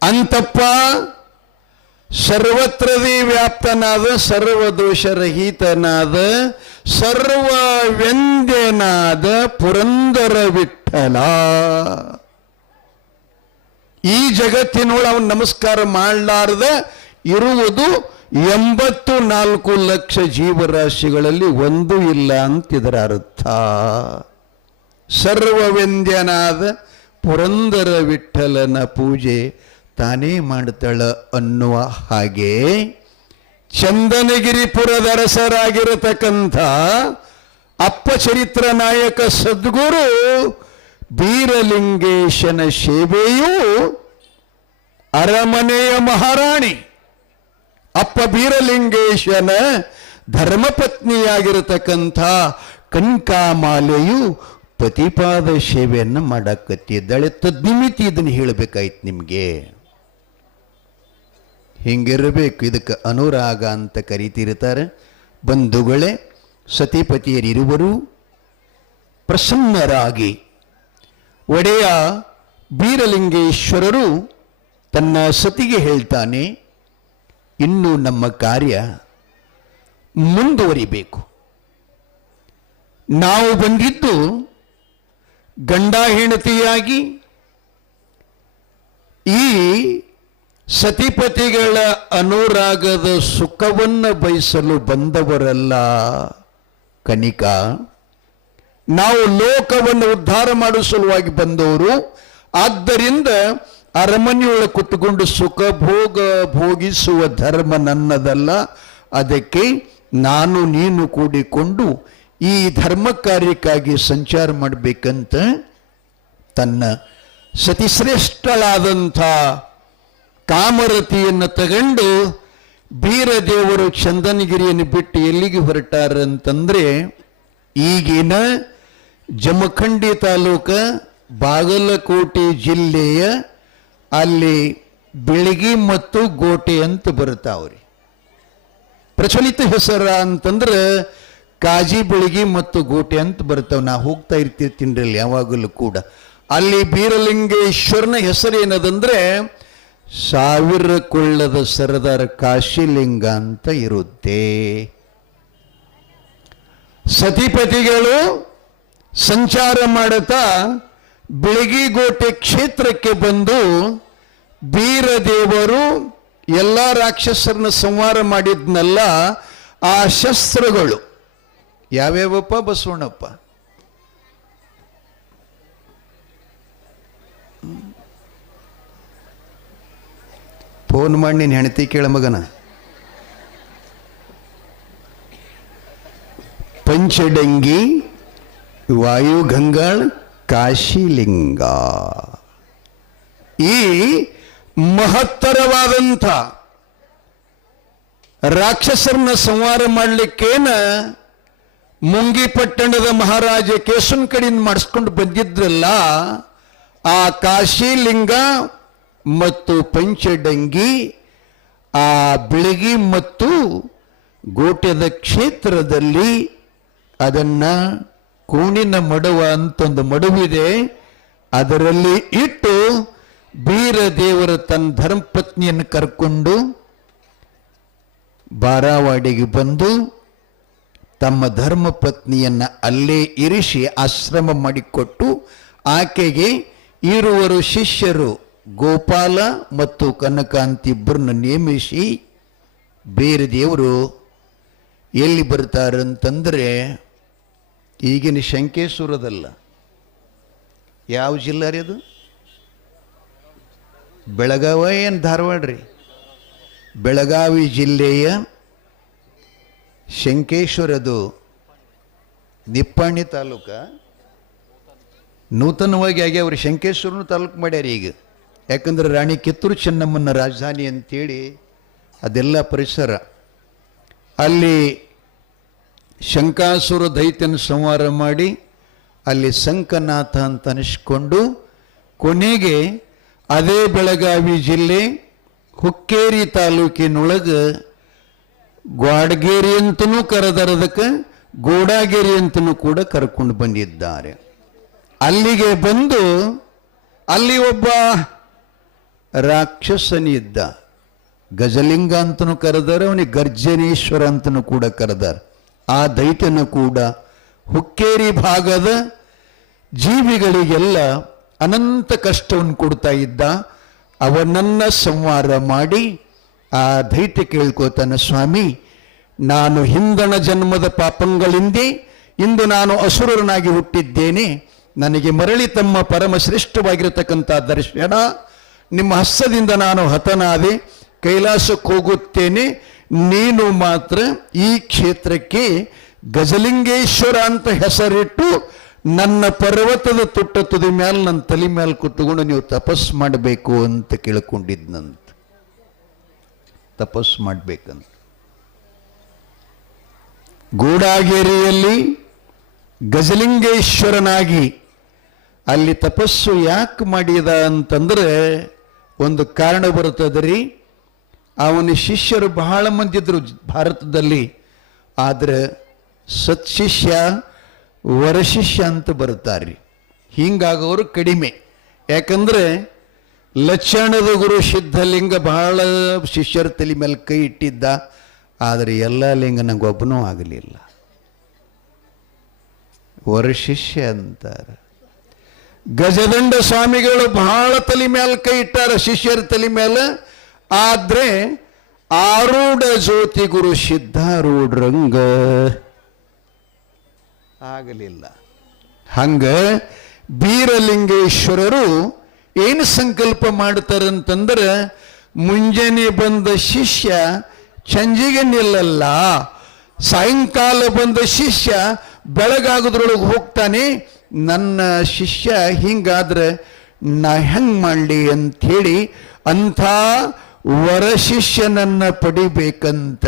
ಅಂತಪ್ಪ. ಸರ್ವತ್ರದಿ ವ್ಯಾಪ್ತನಾದ, ಸರ್ವದೋಷರಹಿತನಾದ, ಸರ್ವವ್ಯಂದ್ಯನಾದ ಪುರಂದರ ವಿಠಲ. ಈ ಜಗತ್ತಿನೊಳಗೆ ಅವನು ನಮಸ್ಕಾರ ಮಾಡಲಾರ್ದ ಇರುವುದು 84 ಲಕ್ಷ ಜೀವರಾಶಿಗಳಲ್ಲಿ ಒಂದು ಇಲ್ಲ ಅಂತಿದರ ಅರ್ಥ. ಸರ್ವವ್ಯಂದ್ಯನಾದ ಪುರಂದರ ವಿಠಲನ ಪೂಜೆ ತಾನೇ ಮಾಡ್ತಾಳ ಅನ್ನುವ ಹಾಗೆ ಚಂದನಗಿರಿಪುರದ ಅರಸರಾಗಿರತಕ್ಕಂಥ ಅಪ್ಪಚರಿತ್ರ ನಾಯಕ ಸದ್ಗುರು ಬೀರಲಿಂಗೇಶನ ಸೇವೆಯು ಅರಮನೆಯ ಮಹಾರಾಣಿ ಅಪ್ಪ ಬೀರಲಿಂಗೇಶನ ಧರ್ಮಪತ್ನಿಯಾಗಿರತಕ್ಕಂಥ ಕನಕಾಮಾಲೆಯು ಪತಿಪಾದ ಸೇವೆಯನ್ನು ಮಾಡಕತ್ತಿದ್ದಾಳೆ. ತದ್ನಿಮಿತಿ ಇದನ್ನು ಹೇಳಬೇಕಾಯ್ತು ನಿಮಗೆ. ಹಿಂಗಿರಬೇಕು, ಇದಕ್ಕೆ ಅನುರಾಗ ಅಂತ ಕರೀತಿರ್ತಾರೆ. ಬಂಧುಗಳೇ, ಸತಿಪತಿಯರಿರುವರು ಪ್ರಸನ್ನರಾಗಿ ಒಡೆಯ ಬೀರಲಿಂಗೇಶ್ವರರು ತನ್ನ ಸತಿಗೆ ಹೇಳ್ತಾನೆ, ಇನ್ನು ನಮ್ಮ ಕಾರ್ಯ ಮುಂದುವರಿಬೇಕು. ನಾವು ಬಂದಿದ್ದು ಗಂಡ ಹೆಂಡತಿಯಾಗಿ ಈ ಸತಿಪತಿಗಳ ಅನುರಾಗದ ಸುಖವನ್ನು ಬಯಸಲು ಬಂದವರಲ್ಲ ಕನಿಕಾ. ನಾವು ಲೋಕವನ್ನು ಉದ್ಧಾರ ಮಾಡುವ ಸಲುವಾಗಿ ಬಂದವರು. ಆದ್ದರಿಂದ ಅರಮನೆಯೊಳಗೆ ಕುತ್ಕೊಂಡು ಸುಖ ಭೋಗಿಸುವ ಧರ್ಮ ನನ್ನದಲ್ಲ. ಅದಕ್ಕೆ ನಾನು ನೀನು ಕೂಡಿಕೊಂಡು ಈ ಧರ್ಮ ಕಾರ್ಯಕ್ಕಾಗಿ ಸಂಚಾರ ಮಾಡಬೇಕಂತ ತನ್ನ ಸತಿಶ್ರೇಷ್ಠಳಾದಂಥ ಕಾಮರತಿಯನ್ನು ತಗೊಂಡು ಬೀರದೇವರು ಚಂದನಗಿರಿಯನ್ನು ಬಿಟ್ಟು ಎಲ್ಲಿಗೆ ಹೊರಟಾರಂತಂದ್ರೆ ಈಗಿನ ಜಮಖಂಡಿ ತಾಲೂಕ ಬಾಗಲಕೋಟೆ ಜಿಲ್ಲೆಯ ಅಲ್ಲಿ ಬೆಳಗಿ ಮತ್ತು ಗೋಟೆ ಅಂತ ಬರ್ತಾವ್ರಿ. ಪ್ರಚಲಿತ ಹೆಸರ ಅಂತಂದ್ರೆ ಕಾಜಿ ಬೆಳಗಿ ಮತ್ತು ಗೋಟೆ ಅಂತ ಬರ್ತಾವ. ನಾ ಹೋಗ್ತಾ ಇರ್ತಿರ್ತೀನಿ ಅಲ್ಲಿ ಯಾವಾಗಲೂ ಕೂಡ. ಅಲ್ಲಿ ಬೀರಲಿಂಗೇಶ್ವರನ ಹೆಸರೇನದಂದ್ರೆ 1000 ಕೊಳ್ಳದ ಸರದಾರ ಕಾಶಿಲಿಂಗ ಅಂತ ಇರುತ್ತೆ. ಸತಿಪತಿಗಳು ಸಂಚಾರ ಮಾಡುತ್ತಾ ಬೆಳಗಿಗೋಟೆ ಕ್ಷೇತ್ರಕ್ಕೆ ಬಂದು ಬೀರದೇವರು ಎಲ್ಲ ರಾಕ್ಷಸರನ್ನ ಸಂಹಾರ ಮಾಡಿದ್ನಲ್ಲ, ಆ ಶಸ್ತ್ರಗಳು ಯಾವ್ಯಾವಪ್ಪ ಬಸವಣ್ಣಪ್ಪ? ಫೋನ್ ಮಾಡಿ ನೀನು ಹೆಂಡತಿ ಕೇಳ ಮಗನ. ಪಂಚಡಂಗಿ, ವಾಯುಗಂಗಾಳ್, ಕಾಶಿಲಿಂಗ. ಈ ಮಹತ್ತರವಾದಂಥ ರಾಕ್ಷಸರನ್ನ ಸಂಹಾರ ಮಾಡಲಿಕ್ಕೇನ ಮುಂಗಿಪಟ್ಟಣದ ಮಹಾರಾಜ ಕೇಶನ್ ಕಡೆಯಿಂದ ಮಾಡಿಸ್ಕೊಂಡು ಬಂದಿದ್ರಲ್ಲ, ಆ ಕಾಶಿಲಿಂಗ ಮತ್ತು ಪಂಚಡಂಗಿ ಆ ಬೆಳಗಿ ಮತ್ತು ಗೋಟೆದ ಕ್ಷೇತ್ರದಲ್ಲಿ ಅದನ್ನ ಕೂಣಿನ ಮಡುವ ಅಂತೊಂದು ಮಡುವಿದೆ, ಅದರಲ್ಲಿ ಇಟ್ಟು ಬೀರದೇವರ ತನ್ನ ಧರ್ಮಪತ್ನಿಯನ್ನು ಕರ್ಕೊಂಡು ಬಾರಾವಾಡಿಗೆ ಬಂದು ತಮ್ಮ ಧರ್ಮಪತ್ನಿಯನ್ನ ಅಲ್ಲೇ ಇರಿಸಿ ಆಶ್ರಮ ಮಾಡಿಕೊಟ್ಟು ಆಕೆಗೆ ಇರುವರು ಶಿಷ್ಯರು ಗೋಪಾಲ ಮತ್ತು ಕನಕಾಂತಿ ಇಬ್ಬರನ್ನ ನೇಮಿಸಿ ಬೀರದೇವರು ಎಲ್ಲಿ ಬರ್ತಾರಂತಂದ್ರೆ ಈಗಿನ ಶಂಕೇಶ್ವರದಲ್ಲ. ಯಾವ ಜಿಲ್ಲೆ ರೀ ಅದು? ಬೆಳಗಾವ ಏನು ಧಾರವಾಡ ರೀ? ಬೆಳಗಾವಿ ಜಿಲ್ಲೆಯ ಶಂಕೇಶ್ವರದು ನಿಪ್ಪಾಣಿ ತಾಲೂಕ. ನೂತನವಾಗಿ ಆಗ್ಯಾವ್ರಿ, ಶಂಕೇಶ್ವರನು ತಾಲೂಕು ಮಾಡ್ಯಾರ ಈಗ. ಯಾಕಂದ್ರೆ ರಾಣಿ ಕಿತ್ತೂರು ಚೆನ್ನಮ್ಮನ ರಾಜಧಾನಿ ಅಂತೇಳಿ ಅದೆಲ್ಲ ಪರಿಸರ. ಅಲ್ಲಿ ಶಂಕಾಸುರ ದೈತ್ಯನ ಸಂಹಾರ ಮಾಡಿ ಅಲ್ಲಿ ಸಂಕನಾಥ ಅಂತ ಅನಿಸ್ಕೊಂಡು ಕೊನೆಗೆ ಅದೇ ಬೆಳಗಾವಿ ಜಿಲ್ಲೆ ಹುಕ್ಕೇರಿ ತಾಲೂಕಿನೊಳಗೆ ಗ್ವಾಡಗೇರಿ ಅಂತನೂ ಕರೆದರದಕ್ಕೆ ಗೋಡಾಗೇರಿ ಅಂತನೂ ಕೂಡ ಕರ್ಕೊಂಡು ಬಂದಿದ್ದಾರೆ. ಅಲ್ಲಿಗೆ ಬಂದು ಅಲ್ಲಿ ಒಬ್ಬ ರಾಕ್ಷಸನಿದ್ದ, ಗಜಲಿಂಗ ಅಂತನೂ ಕರೆದಾರೆ, ಅವನಿಗೆ ಗರ್ಜನೇಶ್ವರ ಅಂತನೂ ಕೂಡ ಕರೆದಾರೆ. ಆ ದೈತ್ಯನು ಕೂಡ ಹುಕ್ಕೇರಿ ಭಾಗದ ಜೀವಿಗಳಿಗೆಲ್ಲ ಅನಂತ ಕಷ್ಟವನ್ನು ಕೊಡ್ತಾ ಇದ್ದ. ಅವನನ್ನ ಸಂಹಾರ ಮಾಡಿ ಆ ದೈತ್ಯ ಕೇಳ್ಕೋತಾನ, ಸ್ವಾಮಿ ನಾನು ಹಿಂದಣ ಜನ್ಮದ ಪಾಪಂಗಳಿಂದೇ ಇಂದು ನಾನು ಅಸುರನಾಗಿ ಹುಟ್ಟಿದ್ದೇನೆ. ನನಗೆ ಮರಳಿ ತಮ್ಮ ಪರಮ ಶ್ರೇಷ್ಠವಾಗಿರತಕ್ಕಂಥ ದರ್ಶನ ನಿಮ್ಮ ಹಸ್ತದಿಂದ ನಾನು ಹತನಾದೆ, ಕೈಲಾಸಕ್ಕೆ ಹೋಗುತ್ತೇನೆ. ನೀನು ಮಾತ್ರ ಈ ಕ್ಷೇತ್ರಕ್ಕೆ ಗಜಲಿಂಗೇಶ್ವರ ಅಂತ ಹೆಸರಿಟ್ಟು ನನ್ನ ಪರ್ವತದ ತುಟ್ಟ ತುದಿ ಮೇಲೆ ನನ್ನ ತಲೆ ಮೇಲೆ ಕೂತ್ಕೊಂಡು ನೀವು ತಪಸ್ಸು ಮಾಡಬೇಕು ಅಂತ ಕೇಳ್ಕೊಂಡಿದ್ನಂತ. ತಪಸ್ಸು ಮಾಡಬೇಕಂತ ಗೂಡಾಗೇರಿಯಲ್ಲಿ ಗಜಲಿಂಗೇಶ್ವರನಾಗಿ ಅಲ್ಲಿ ತಪಸ್ಸು ಯಾಕೆ ಮಾಡಿದ ಅಂತಂದ್ರೆ ಒಂದು ಕಾರಣ ಬರುತ್ತದ್ರಿ. ಅವನ ಶಿಷ್ಯರು ಬಹಳ ಮಂದಿ ಇದ್ರು ಭಾರತದಲ್ಲಿ. ಆದರೆ ಸತ್ಶಿಷ್ಯ ವರಶಿಷ್ಯ ಅಂತ ಬರುತ್ತಾರೆ. ಹಿಂಗಾಗೋರು ಕಡಿಮೆ. ಯಾಕಂದ್ರೆ ಲಕ್ಷಣದ ಗುರು ಸಿದ್ಧಲಿಂಗ ಬಹಳ ಶಿಷ್ಯರ ತಲೆ ಮೇಲೆ ಕೈ ಇಟ್ಟಿದ್ದ, ಆದರೆ ಎಲ್ಲ ಲಿಂಗ ನಂಗೊಬ್ಬನೂ ಆಗಲಿಲ್ಲ. ವರ ಶಿಷ್ಯ ಅಂತಾರೆ. ಗಜದಂಡ ಸ್ವಾಮಿಗಳು ಬಹಳ ತಲೆ ಮೇಲೆ ಕೈ ಇಟ್ಟಾರ ಶಿಷ್ಯರ ತಲೆ ಮೇಲೆ, ಆದ್ರೆ ಆರೂಢ ಜ್ಯೋತಿ ಗುರು ಸಿದ್ಧಾರೂಢರಂಗ ಆಗಲಿಲ್ಲ. ಹಂಗ ಬೀರಲಿಂಗೇಶ್ವರರು ಏನು ಸಂಕಲ್ಪ ಮಾಡ್ತಾರಂತಂದ್ರೆ, ಮುಂಜಾನೆ ಬಂದ ಶಿಷ್ಯ ಸಂಜೆಗೆ ನಿಲ್ಲಲ್ಲ, ಸಾಯಂಕಾಲ ಬಂದ ಶಿಷ್ಯ ಬೆಳಗಾಗೋದ್ರೊಳಗೆ ಹೋಗ್ತಾನೆ. ನನ್ನ ಶಿಷ್ಯ ಹಿಂಗಾದ್ರೆ ನಾ ಹೆಂಗ್ ಮಾಡಲಿ ಅಂಥೇಳಿ ಅಂಥ ವರ ಶಿಷ್ಯನನ್ನ ಪಡಿಬೇಕಂತ,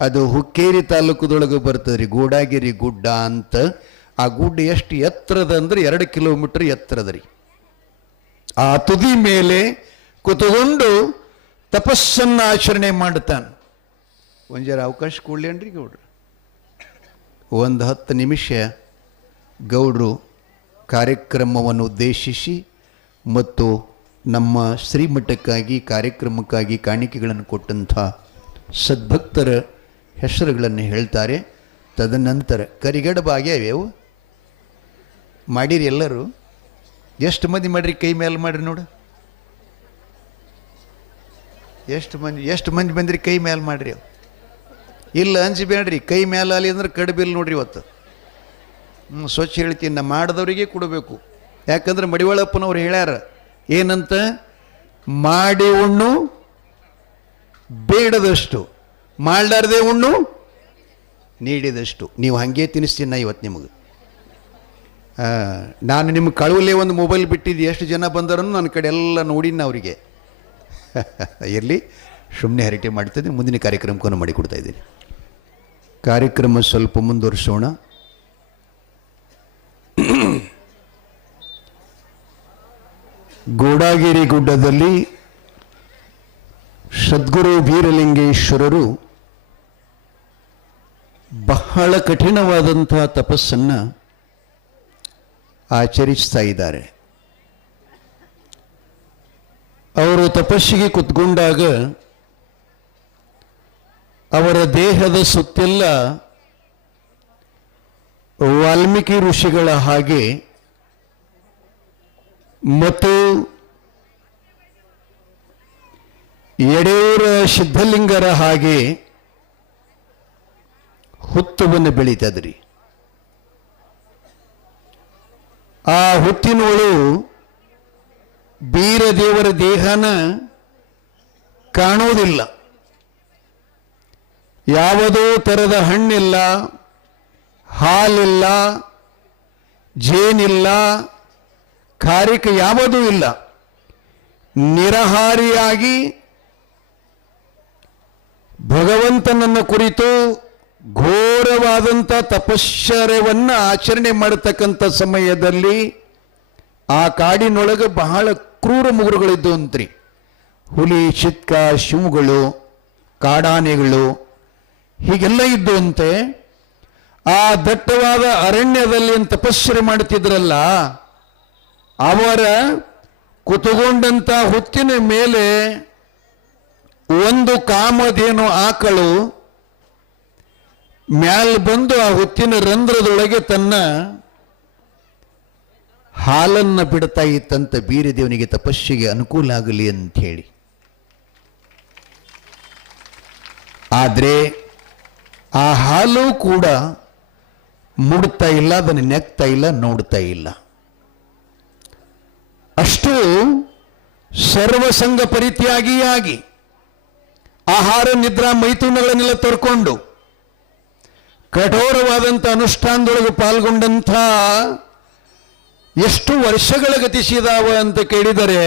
ಅದು ಹುಕ್ಕೇರಿ ತಾಲೂಕದೊಳಗೆ ಬರ್ತದ್ರಿ, ಗೂಡಾಗಿರಿ ಗುಡ್ಡ ಅಂತ. ಆ ಗುಡ್ಡ ಎಷ್ಟು ಎತ್ತರದ ಅಂದ್ರೆ 2 ಕಿಲೋಮೀಟರ್ ಎತ್ತರದ್ರಿ. ಆ ತುದಿ ಮೇಲೆ ಕುತ್ಕೊಂಡು ತಪಸ್ಸನ್ನು ಆಚರಣೆ ಮಾಡ್ತಾನೆ. ಒಂಜರ ಅವಕಾಶ ಕೊಡ್ಲೇನ್ರಿ ಗೌಡ್ರು? ಒಂದು 10 ನಿಮಿಷ ಗೌಡ್ರು ಕಾರ್ಯಕ್ರಮವನ್ನು ಉದ್ದೇಶಿಸಿ ಮತ್ತು ನಮ್ಮ ಶ್ರೀಮಠಕ್ಕಾಗಿ ಕಾರ್ಯಕ್ರಮಕ್ಕಾಗಿ ಕಾಣಿಕೆಗಳನ್ನು ಕೊಟ್ಟಂಥ ಸದ್ಭಕ್ತರ ಹೆಸರುಗಳನ್ನು ಹೇಳ್ತಾರೆ. ತದನಂತರ ಕರಿಗಡಬ ಆಗ್ಯಾವ್ಯಾವು ಮಾಡಿರಿ ಎಲ್ಲರೂ? ಎಷ್ಟು ಮಂದಿ ಮಾಡ್ರಿ? ಕೈ ಮೇಲೆ ಮಾಡ್ರಿ ನೋಡು. ಎಷ್ಟು ಮಂದಿ ಬಂದ್ರಿ? ಕೈ ಮೇಲೆ ಮಾಡ್ರಿ. ಅವು ಇಲ್ಲ ಅಂಜಬೇಡ್ರಿ, ಕೈ ಮೇಲೆ ಅಲ್ಲಿ ಅಂದ್ರೆ ಕಡುಬಿಲ್ ನೋಡ್ರಿ ಇವತ್ತು. ಸ್ವಚ್ಛ ಹೇಳ್ತೀನಿ, ನಾ ಮಾಡಿದವರಿಗೆ ಕೊಡಬೇಕು. ಯಾಕಂದ್ರೆ ಮಡಿವಾಳಪ್ಪನವ್ರು ಹೇಳ್ಯಾರ ಏನಂತ, ಮಾಡಿ ಉಣ್ಣು ಬೇಡದಷ್ಟು, ಮಾಡಲಾರ್ದೆ ಉಣ್ಣು ನೀಡಿದಷ್ಟು. ನೀವು ಹಾಗೆ ತಿನ್ನಿಸ್ತೀನಿ ನಾ ಇವತ್ತು ನಿಮಗೆ. ನಾನು ನಿಮ್ಗೆ ಕಳುವಲ್ಲೇ ಒಂದು ಮೊಬೈಲ್ ಬಿಟ್ಟಿದ್ದು, ಎಷ್ಟು ಜನ ಬಂದರನ್ನು ನನ್ನ ಕಡೆ ಎಲ್ಲ ನೋಡಿನ ಅವರಿಗೆ. ಇರಲಿ, ಸುಮ್ಮನೆ ಹರಟೆ ಮಾಡ್ತಿದ್ದೀನಿ. ಮುಂದಿನ ಕಾರ್ಯಕ್ರಮಕ್ಕೂ ಮಾಡಿಕೊಡ್ತಾ ಇದ್ದೀನಿ. ಕಾರ್ಯಕ್ರಮ ಸ್ವಲ್ಪ ಮುಂದುವರಿಸೋಣ. ಗೋಡಾಗಿರಿ ಗುಡ್ಡದಲ್ಲಿ ಸದ್ಗುರು ಬೀರಲಿಂಗೇಶ್ವರರು ಬಹಳ ಕಠಿಣವಾದಂಥ ತಪಸ್ಸನ್ನು ಆಚರಿಸ್ತಾ ಇದ್ದಾರೆ. ಅವರು ತಪಸ್ಸಿಗೆ ಕುತ್ಕೊಂಡಾಗ ಅವರ ದೇಹದ ಸುತ್ತೆಲ್ಲ ವಾಲ್ಮೀಕಿ ಋಷಿಗಳ ಹಾಗೆ ಮತ್ತು ಎಡೆಯೂರ ಸಿದ್ಧಲಿಂಗರ ಹಾಗೆ ಹುತ್ತವನ್ನು ಬೆಳೀತದ್ರಿ. ಆ ಹುತ್ತಿನೊಳು ಬೀರದೇವರ ದೇಹನ ಕಾಣೋದಿಲ್ಲ. ಯಾವುದೋ ಥರದ ಹಣ್ಣಿಲ್ಲ, ಹಾಲಿಲ್ಲ, ಜೇನಿಲ್ಲ, ಖಾರಿಕ ಯಾವುದೂ ಇಲ್ಲ. ನಿರಹಾರಿಯಾಗಿ ಭಗವಂತನನ್ನು ಕುರಿತು ಘೋರವಾದಂಥ ತಪಶ್ಚರ್ಯವನ್ನು ಆಚರಣೆ ಮಾಡತಕ್ಕಂಥ ಸಮಯದಲ್ಲಿ ಆ ಕಾಡಿನೊಳಗೆ ಬಹಳ ಕ್ರೂರ ಮುಗುರುಗಳಿದ್ದು ಅಂತ್ರಿ. ಹುಲಿ, ಚಿತ್ಕ, ಶಿವುಗಳು, ಕಾಡಾನೆಗಳು ಹೀಗೆಲ್ಲ ಇದ್ದು ಅಂತೆ. ಆ ದಟ್ಟವಾದ ಅರಣ್ಯದಲ್ಲಿ ತಪಶ್ಚರ್ಯ ಮಾಡುತ್ತಿದ್ರಲ್ಲ, ಅವರ ಕುತುಕೊಂಡಂಥ ಹುತ್ತಿನ ಮೇಲೆ ಒಂದು ಕಾಮಧೇನು ಆಕಳು ಮ್ಯಾಲ್ ಬಂದು ಆ ಹುತ್ತಿನ ರಂಧ್ರದೊಳಗೆ ತನ್ನ ಹಾಲನ್ನು ಬಿಡ್ತಾ ಇತ್ತಂತ, ಬೀರದೇವನಿಗೆ ತಪಸ್ಸಿಗೆ ಅನುಕೂಲ ಆಗಲಿ ಅಂತ ಹೇಳಿ. ಆದರೆ ಆ ಹಾಲು ಕೂಡ ಮುಡ್ತಾ ಇಲ್ಲ, ಅದನ್ನು ನೆಕ್ತಾ ಇಲ್ಲ, ನೋಡ್ತಾ ಇಲ್ಲ. ಅಷ್ಟು ಸರ್ವಸಂಗ ಪರಿತ್ಯಾಗಿಯಾಗಿ ಆಹಾರ ನಿದ್ರಾ ಮೈಥುನಗಳನ್ನೆಲ್ಲ ತರ್ಕೊಂಡು ಕಠೋರವಾದಂಥ ಅನುಷ್ಠಾನದೊಳಗೆ ಪಾಲ್ಗೊಂಡಂಥ ಎಷ್ಟು ವರ್ಷಗಳ ಗತಿಸಿದಾವ ಅಂತ ಕೇಳಿದರೆ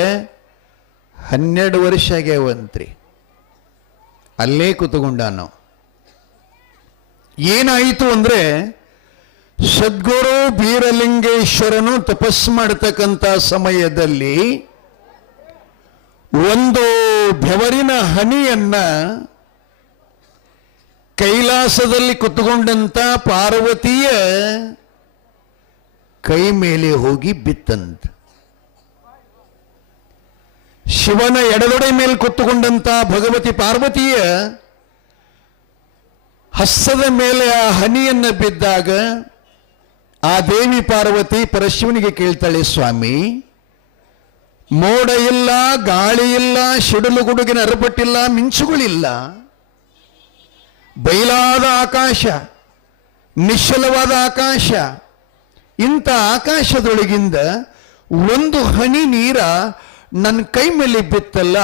12 ವರ್ಷ ಆಗ್ಯಾವಂತ್ರಿ. ಅಲ್ಲೇ ಕೂತುಕೊಂಡಾನು. ಏನಾಯಿತು ಅಂದ್ರೆ, ಸದ್ಗುರು ಬೀರಲಿಂಗೇಶ್ವರನು ತಪಸ್ಸು ಮಾಡತಕ್ಕಂಥ ಸಮಯದಲ್ಲಿ ಒಂದು ಬೆವರಿನ ಹನಿಯನ್ನ ಕೈಲಾಸದಲ್ಲಿ ಕುತ್ಕೊಂಡಂತ ಪಾರ್ವತಿಯ ಕೈ ಮೇಲೆ ಹೋಗಿ ಬಿತ್ತಂತ. ಶಿವನ ಎಡದೊಡೆ ಮೇಲೆ ಕೂತುಕೊಂಡಂತ ಭಗವತಿ ಪಾರ್ವತಿಯ ಹಸ್ತದ ಮೇಲೆ ಆ ಹನಿಯನ್ನ ಬಿದ್ದಾಗ ಆ ದೇವಿ ಪಾರ್ವತಿ ಪರಶಿವನಿಗೆ ಕೇಳ್ತಾಳೆ, ಸ್ವಾಮಿ, ಮೋಡ ಇಲ್ಲ, ಗಾಳಿ ಇಲ್ಲ, ಸಿಡಿಲು ಗುಡುಗಿನ ಅರಪಟ್ಟಿಲ್ಲ, ಮಿಂಚುಗಳಿಲ್ಲ, ಬಯಲಾದ ಆಕಾಶ, ನಿಶ್ಚಲವಾದ ಆಕಾಶ, ಇಂಥ ಆಕಾಶದೊಳಗಿಂದ ಒಂದು ಹನಿ ನೀರ ನನ್ನ ಕೈ ಮೇಲೆ ಬಿತ್ತಲ್ಲ,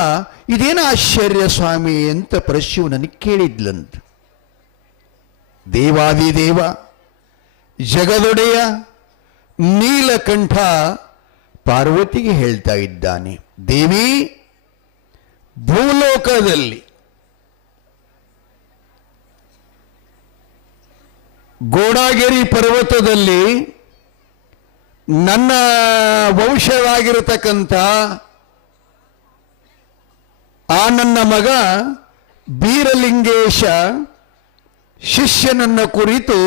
ಇದೇನು ಆಶ್ಚರ್ಯ ಸ್ವಾಮಿ ಅಂತ ಪರಶಿವ ನನಗೆ ಕೇಳಿದ್ಲಂತ. ದೇವಾದಿದೇವ ಜಗದೊಡೆಯ ನೀಲಕಂಠ ಪಾರ್ವತಿಗೆ ಹೇಳ್ತಾ ಇದ್ದಾನೆ, ದೇವಿ, ಭೂಲೋಕದಲ್ಲಿ ಗೋಡಾಗಿರಿ ಪರ್ವತದಲ್ಲಿ ನನ್ನ ವಂಶವಾಗಿರತಕ್ಕಂಥ ಆ ನನ್ನ ಮಗ ಬೀರಲಿಂಗೇಶ ಶಿಷ್ಯನನ್ನ ಕುರಿತು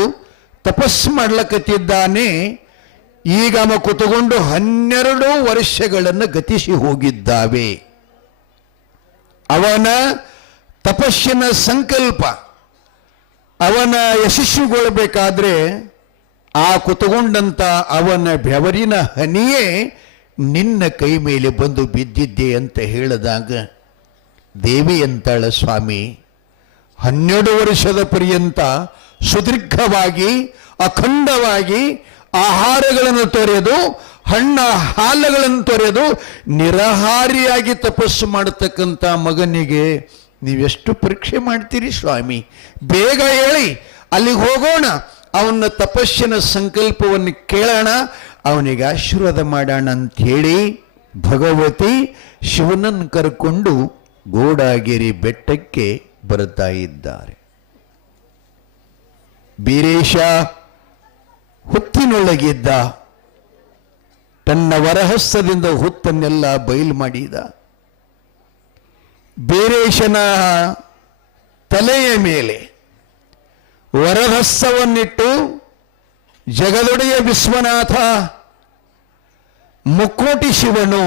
ತಪಸ್ಸು ಮಾಡ್ಲಕತ್ತಿದ್ದಾನೆ. ಈಗ ಅವ ಕುತುಕೊಂಡು 12 ವರ್ಷಗಳನ್ನು ಗತಿಸಿ ಹೋಗಿದ್ದಾವೆ. ಅವನ ತಪಸ್ಸಿನ ಸಂಕಲ್ಪ ಅವನ ಯಶಸ್ವಿಗೊಳ್ಳಬೇಕಾದ್ರೆ ಆ ಕುತುಕೊಂಡಂತ ಅವನ ಬೆವರಿನ ಹನಿಯೇ ನಿನ್ನ ಕೈ ಮೇಲೆ ಬಂದು ಬಿದ್ದಿದ್ದೆ ಅಂತ ಹೇಳಿದಾಗ ದೇವಿ ಅಂತಾಳ, ಸ್ವಾಮಿ, 12 ವರ್ಷದ ಪರ್ಯಂತ ಸುದೀರ್ಘವಾಗಿ ಅಖಂಡವಾಗಿ ಆಹಾರಗಳನ್ನು ತೊರೆದು ಹಣ್ಣ ಹಾಲುಗಳನ್ನು ತೊರೆದು ನಿರಾಹಾರಿಯಾಗಿ ತಪಸ್ಸು ಮಾಡತಕ್ಕಂಥ ಮಗನಿಗೆ ನೀವೆಷ್ಟು ಪರೀಕ್ಷೆ ಮಾಡ್ತೀರಿ ಸ್ವಾಮಿ? ಬೇಗ ಹೇಳಿ ಅಲ್ಲಿಗೆ ಹೋಗೋಣ, ಅವನ ತಪಸ್ಸಿನ ಸಂಕಲ್ಪವನ್ನು ಕೇಳೋಣ, ಅವನಿಗೆ ಆಶೀರ್ವಾದ ಮಾಡೋಣ ಅಂತ ಹೇಳಿ ಭಗವತಿ ಶಿವನನ್ನು ಕರ್ಕೊಂಡು ಗೋಡಾಗಿರಿ ಬೆಟ್ಟಕ್ಕೆ ಬರ್ತಾ ಇದ್ದಾರೆ. ಬೀರೇಶ ಹುತ್ತಿನೊಳಗಿದ್ದ, ತನ್ನ ವರಹಸ್ತದಿಂದ ಹುತ್ತನ್ನೆಲ್ಲ ಬಯಲು ಮಾಡಿದ. ಬೀರೇಶನ ತಲೆಯ ಮೇಲೆ ವರಹಸ್ತವನ್ನಿಟ್ಟು ಜಗದೊಡೆಯ ವಿಶ್ವನಾಥ ಮುಕ್ಕೋಟಿ ಶಿವನು,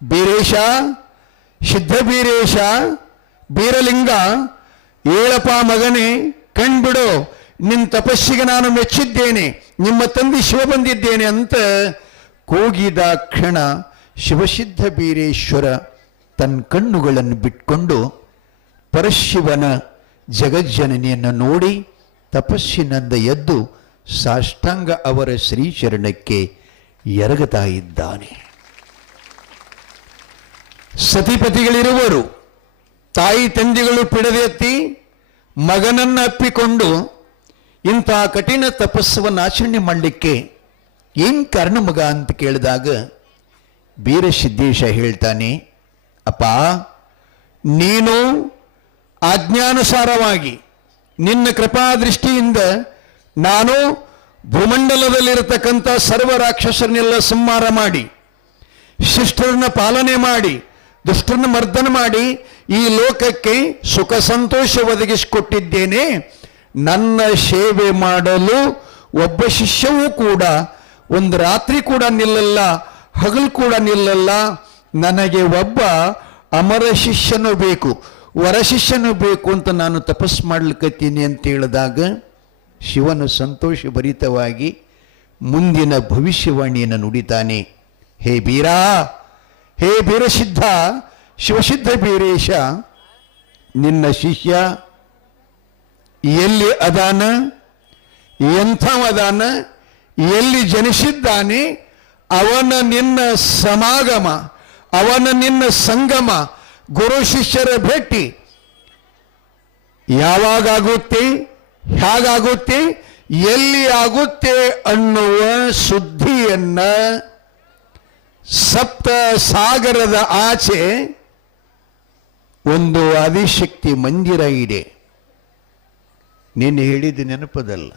ಬೀರೇಶ, ಸಿದ್ಧಬೀರೇಶ, ಬೀರಲಿಂಗ, ಏಳಪ್ಪ ಮಗನೇ, ಕಣ್ಬಿಡು, ನಿನ್ನ ತಪಸ್ಸಿಗೆ ನಾನು ಮೆಚ್ಚಿದ್ದೇನೆ, ನಿಮ್ಮ ತಂದೆ ಶಿವ ಬಂದಿದ್ದೇನೆ ಅಂತ ಕೂಗಿದ ಕ್ಷಣ ಶಿವಸಿದ್ಧ ಬೀರೇಶ್ವರ ತನ್ನ ಕಣ್ಣುಗಳನ್ನು ಬಿಟ್ಕೊಂಡು ಪರಶಿವನ ಜಗಜ್ಜನನಿಯನ್ನು ನೋಡಿ ತಪಸ್ಸಿನಿಂದ ಎದ್ದು ಸಾಷ್ಟಾಂಗ ಅವರ ಶ್ರೀಚರಣಕ್ಕೆ ಎರಗುತ್ತಾ ಇದ್ದಾನೆ. ಸತಿಪತಿಗಳಿರುವರು, ತಾಯಿ ತಂದೆಗಳು ಪಿಡದೆತ್ತಿ ಮಗನನ್ನು ಅಪ್ಪಿಕೊಂಡು ಇಂಥ ಕಠಿಣ ತಪಸ್ಸವನ್ನು ಆಚರಣೆ ಮಾಡಲಿಕ್ಕೆ ಏನು ಕಾರಣ ಮಗ ಅಂತ ಕೇಳಿದಾಗ ಬೀರಸಿದ್ದೇಶ ಹೇಳ್ತಾನೆ, ಅಪ್ಪ, ನೀನು ಆಜ್ಞಾನುಸಾರವಾಗಿ ನಿನ್ನ ಕೃಪಾದೃಷ್ಟಿಯಿಂದ ನಾನು ಭೂಮಂಡಲದಲ್ಲಿರತಕ್ಕಂಥ ಸರ್ವ ರಾಕ್ಷಸರನ್ನೆಲ್ಲ ಸಂಹಾರ ಮಾಡಿ, ಶಿಷ್ಟರನ್ನ ಪಾಲನೆ ಮಾಡಿ, ದುಷ್ಟರನ್ನ ಮರ್ದನ ಮಾಡಿ ಈ ಲೋಕಕ್ಕೆ ಸುಖ ಸಂತೋಷ ಒದಗಿಸಿಕೊಟ್ಟಿದ್ದೇನೆ. ನನ್ನ ಸೇವೆ ಮಾಡಲು ಒಬ್ಬ ಶಿಷ್ಯವೂ ಕೂಡ ಒಂದು ರಾತ್ರಿ ಕೂಡ ನಿಲ್ಲಲ್ಲ, ಹಗಲು ಕೂಡ ನಿಲ್ಲಲ್ಲ. ನನಗೆ ಒಬ್ಬ ಅಮರ ಶಿಷ್ಯನು ಬೇಕು, ವರ ಶಿಷ್ಯನು ಬೇಕು ಅಂತ ನಾನು ತಪಸ್ಸು ಮಾಡ್ಲಿಕ್ಕತ್ತೀನಿ ಅಂತ ಹೇಳಿದಾಗ ಶಿವನು ಸಂತೋಷ ಭರಿತವಾಗಿ ಮುಂದಿನ ಭವಿಷ್ಯವಾಣಿಯನ್ನು ನುಡಿತಾನೆ. ಹೇ ಬೀರಾ, ಹೇ ಬೀರಸಿದ್ಧ, ಶಿವಸಿದ್ಧ ಬೀರೇಶ, ನಿನ್ನ ಶಿಷ್ಯ ಎಲ್ಲಿ ಅದಾನ, ಎಂಥವದಾನ, ಎಲ್ಲಿ ಜನಿಸಿದ್ದಾನೆ, ಅವನ ನಿನ್ನ ಸಮಾಗಮ, ಅವನ ನಿನ್ನ ಸಂಗಮ, ಗುರು ಶಿಷ್ಯರ ಭೇಟಿ ಯಾವಾಗುತ್ತೆ, ಹೇಗಾಗುತ್ತೆ, ಎಲ್ಲಿ ಆಗುತ್ತೆ ಅನ್ನುವ ಸುದ್ದಿಯನ್ನ ಸಪ್ತ ಸಾಗರದ ಆಚೆ ಒಂದು ಆದಿಶಕ್ತಿ ಮಂದಿರ ಇದೆ. ನೀನು ಹೇಳಿದ್ದು ನೆನಪದಲ್ಲ.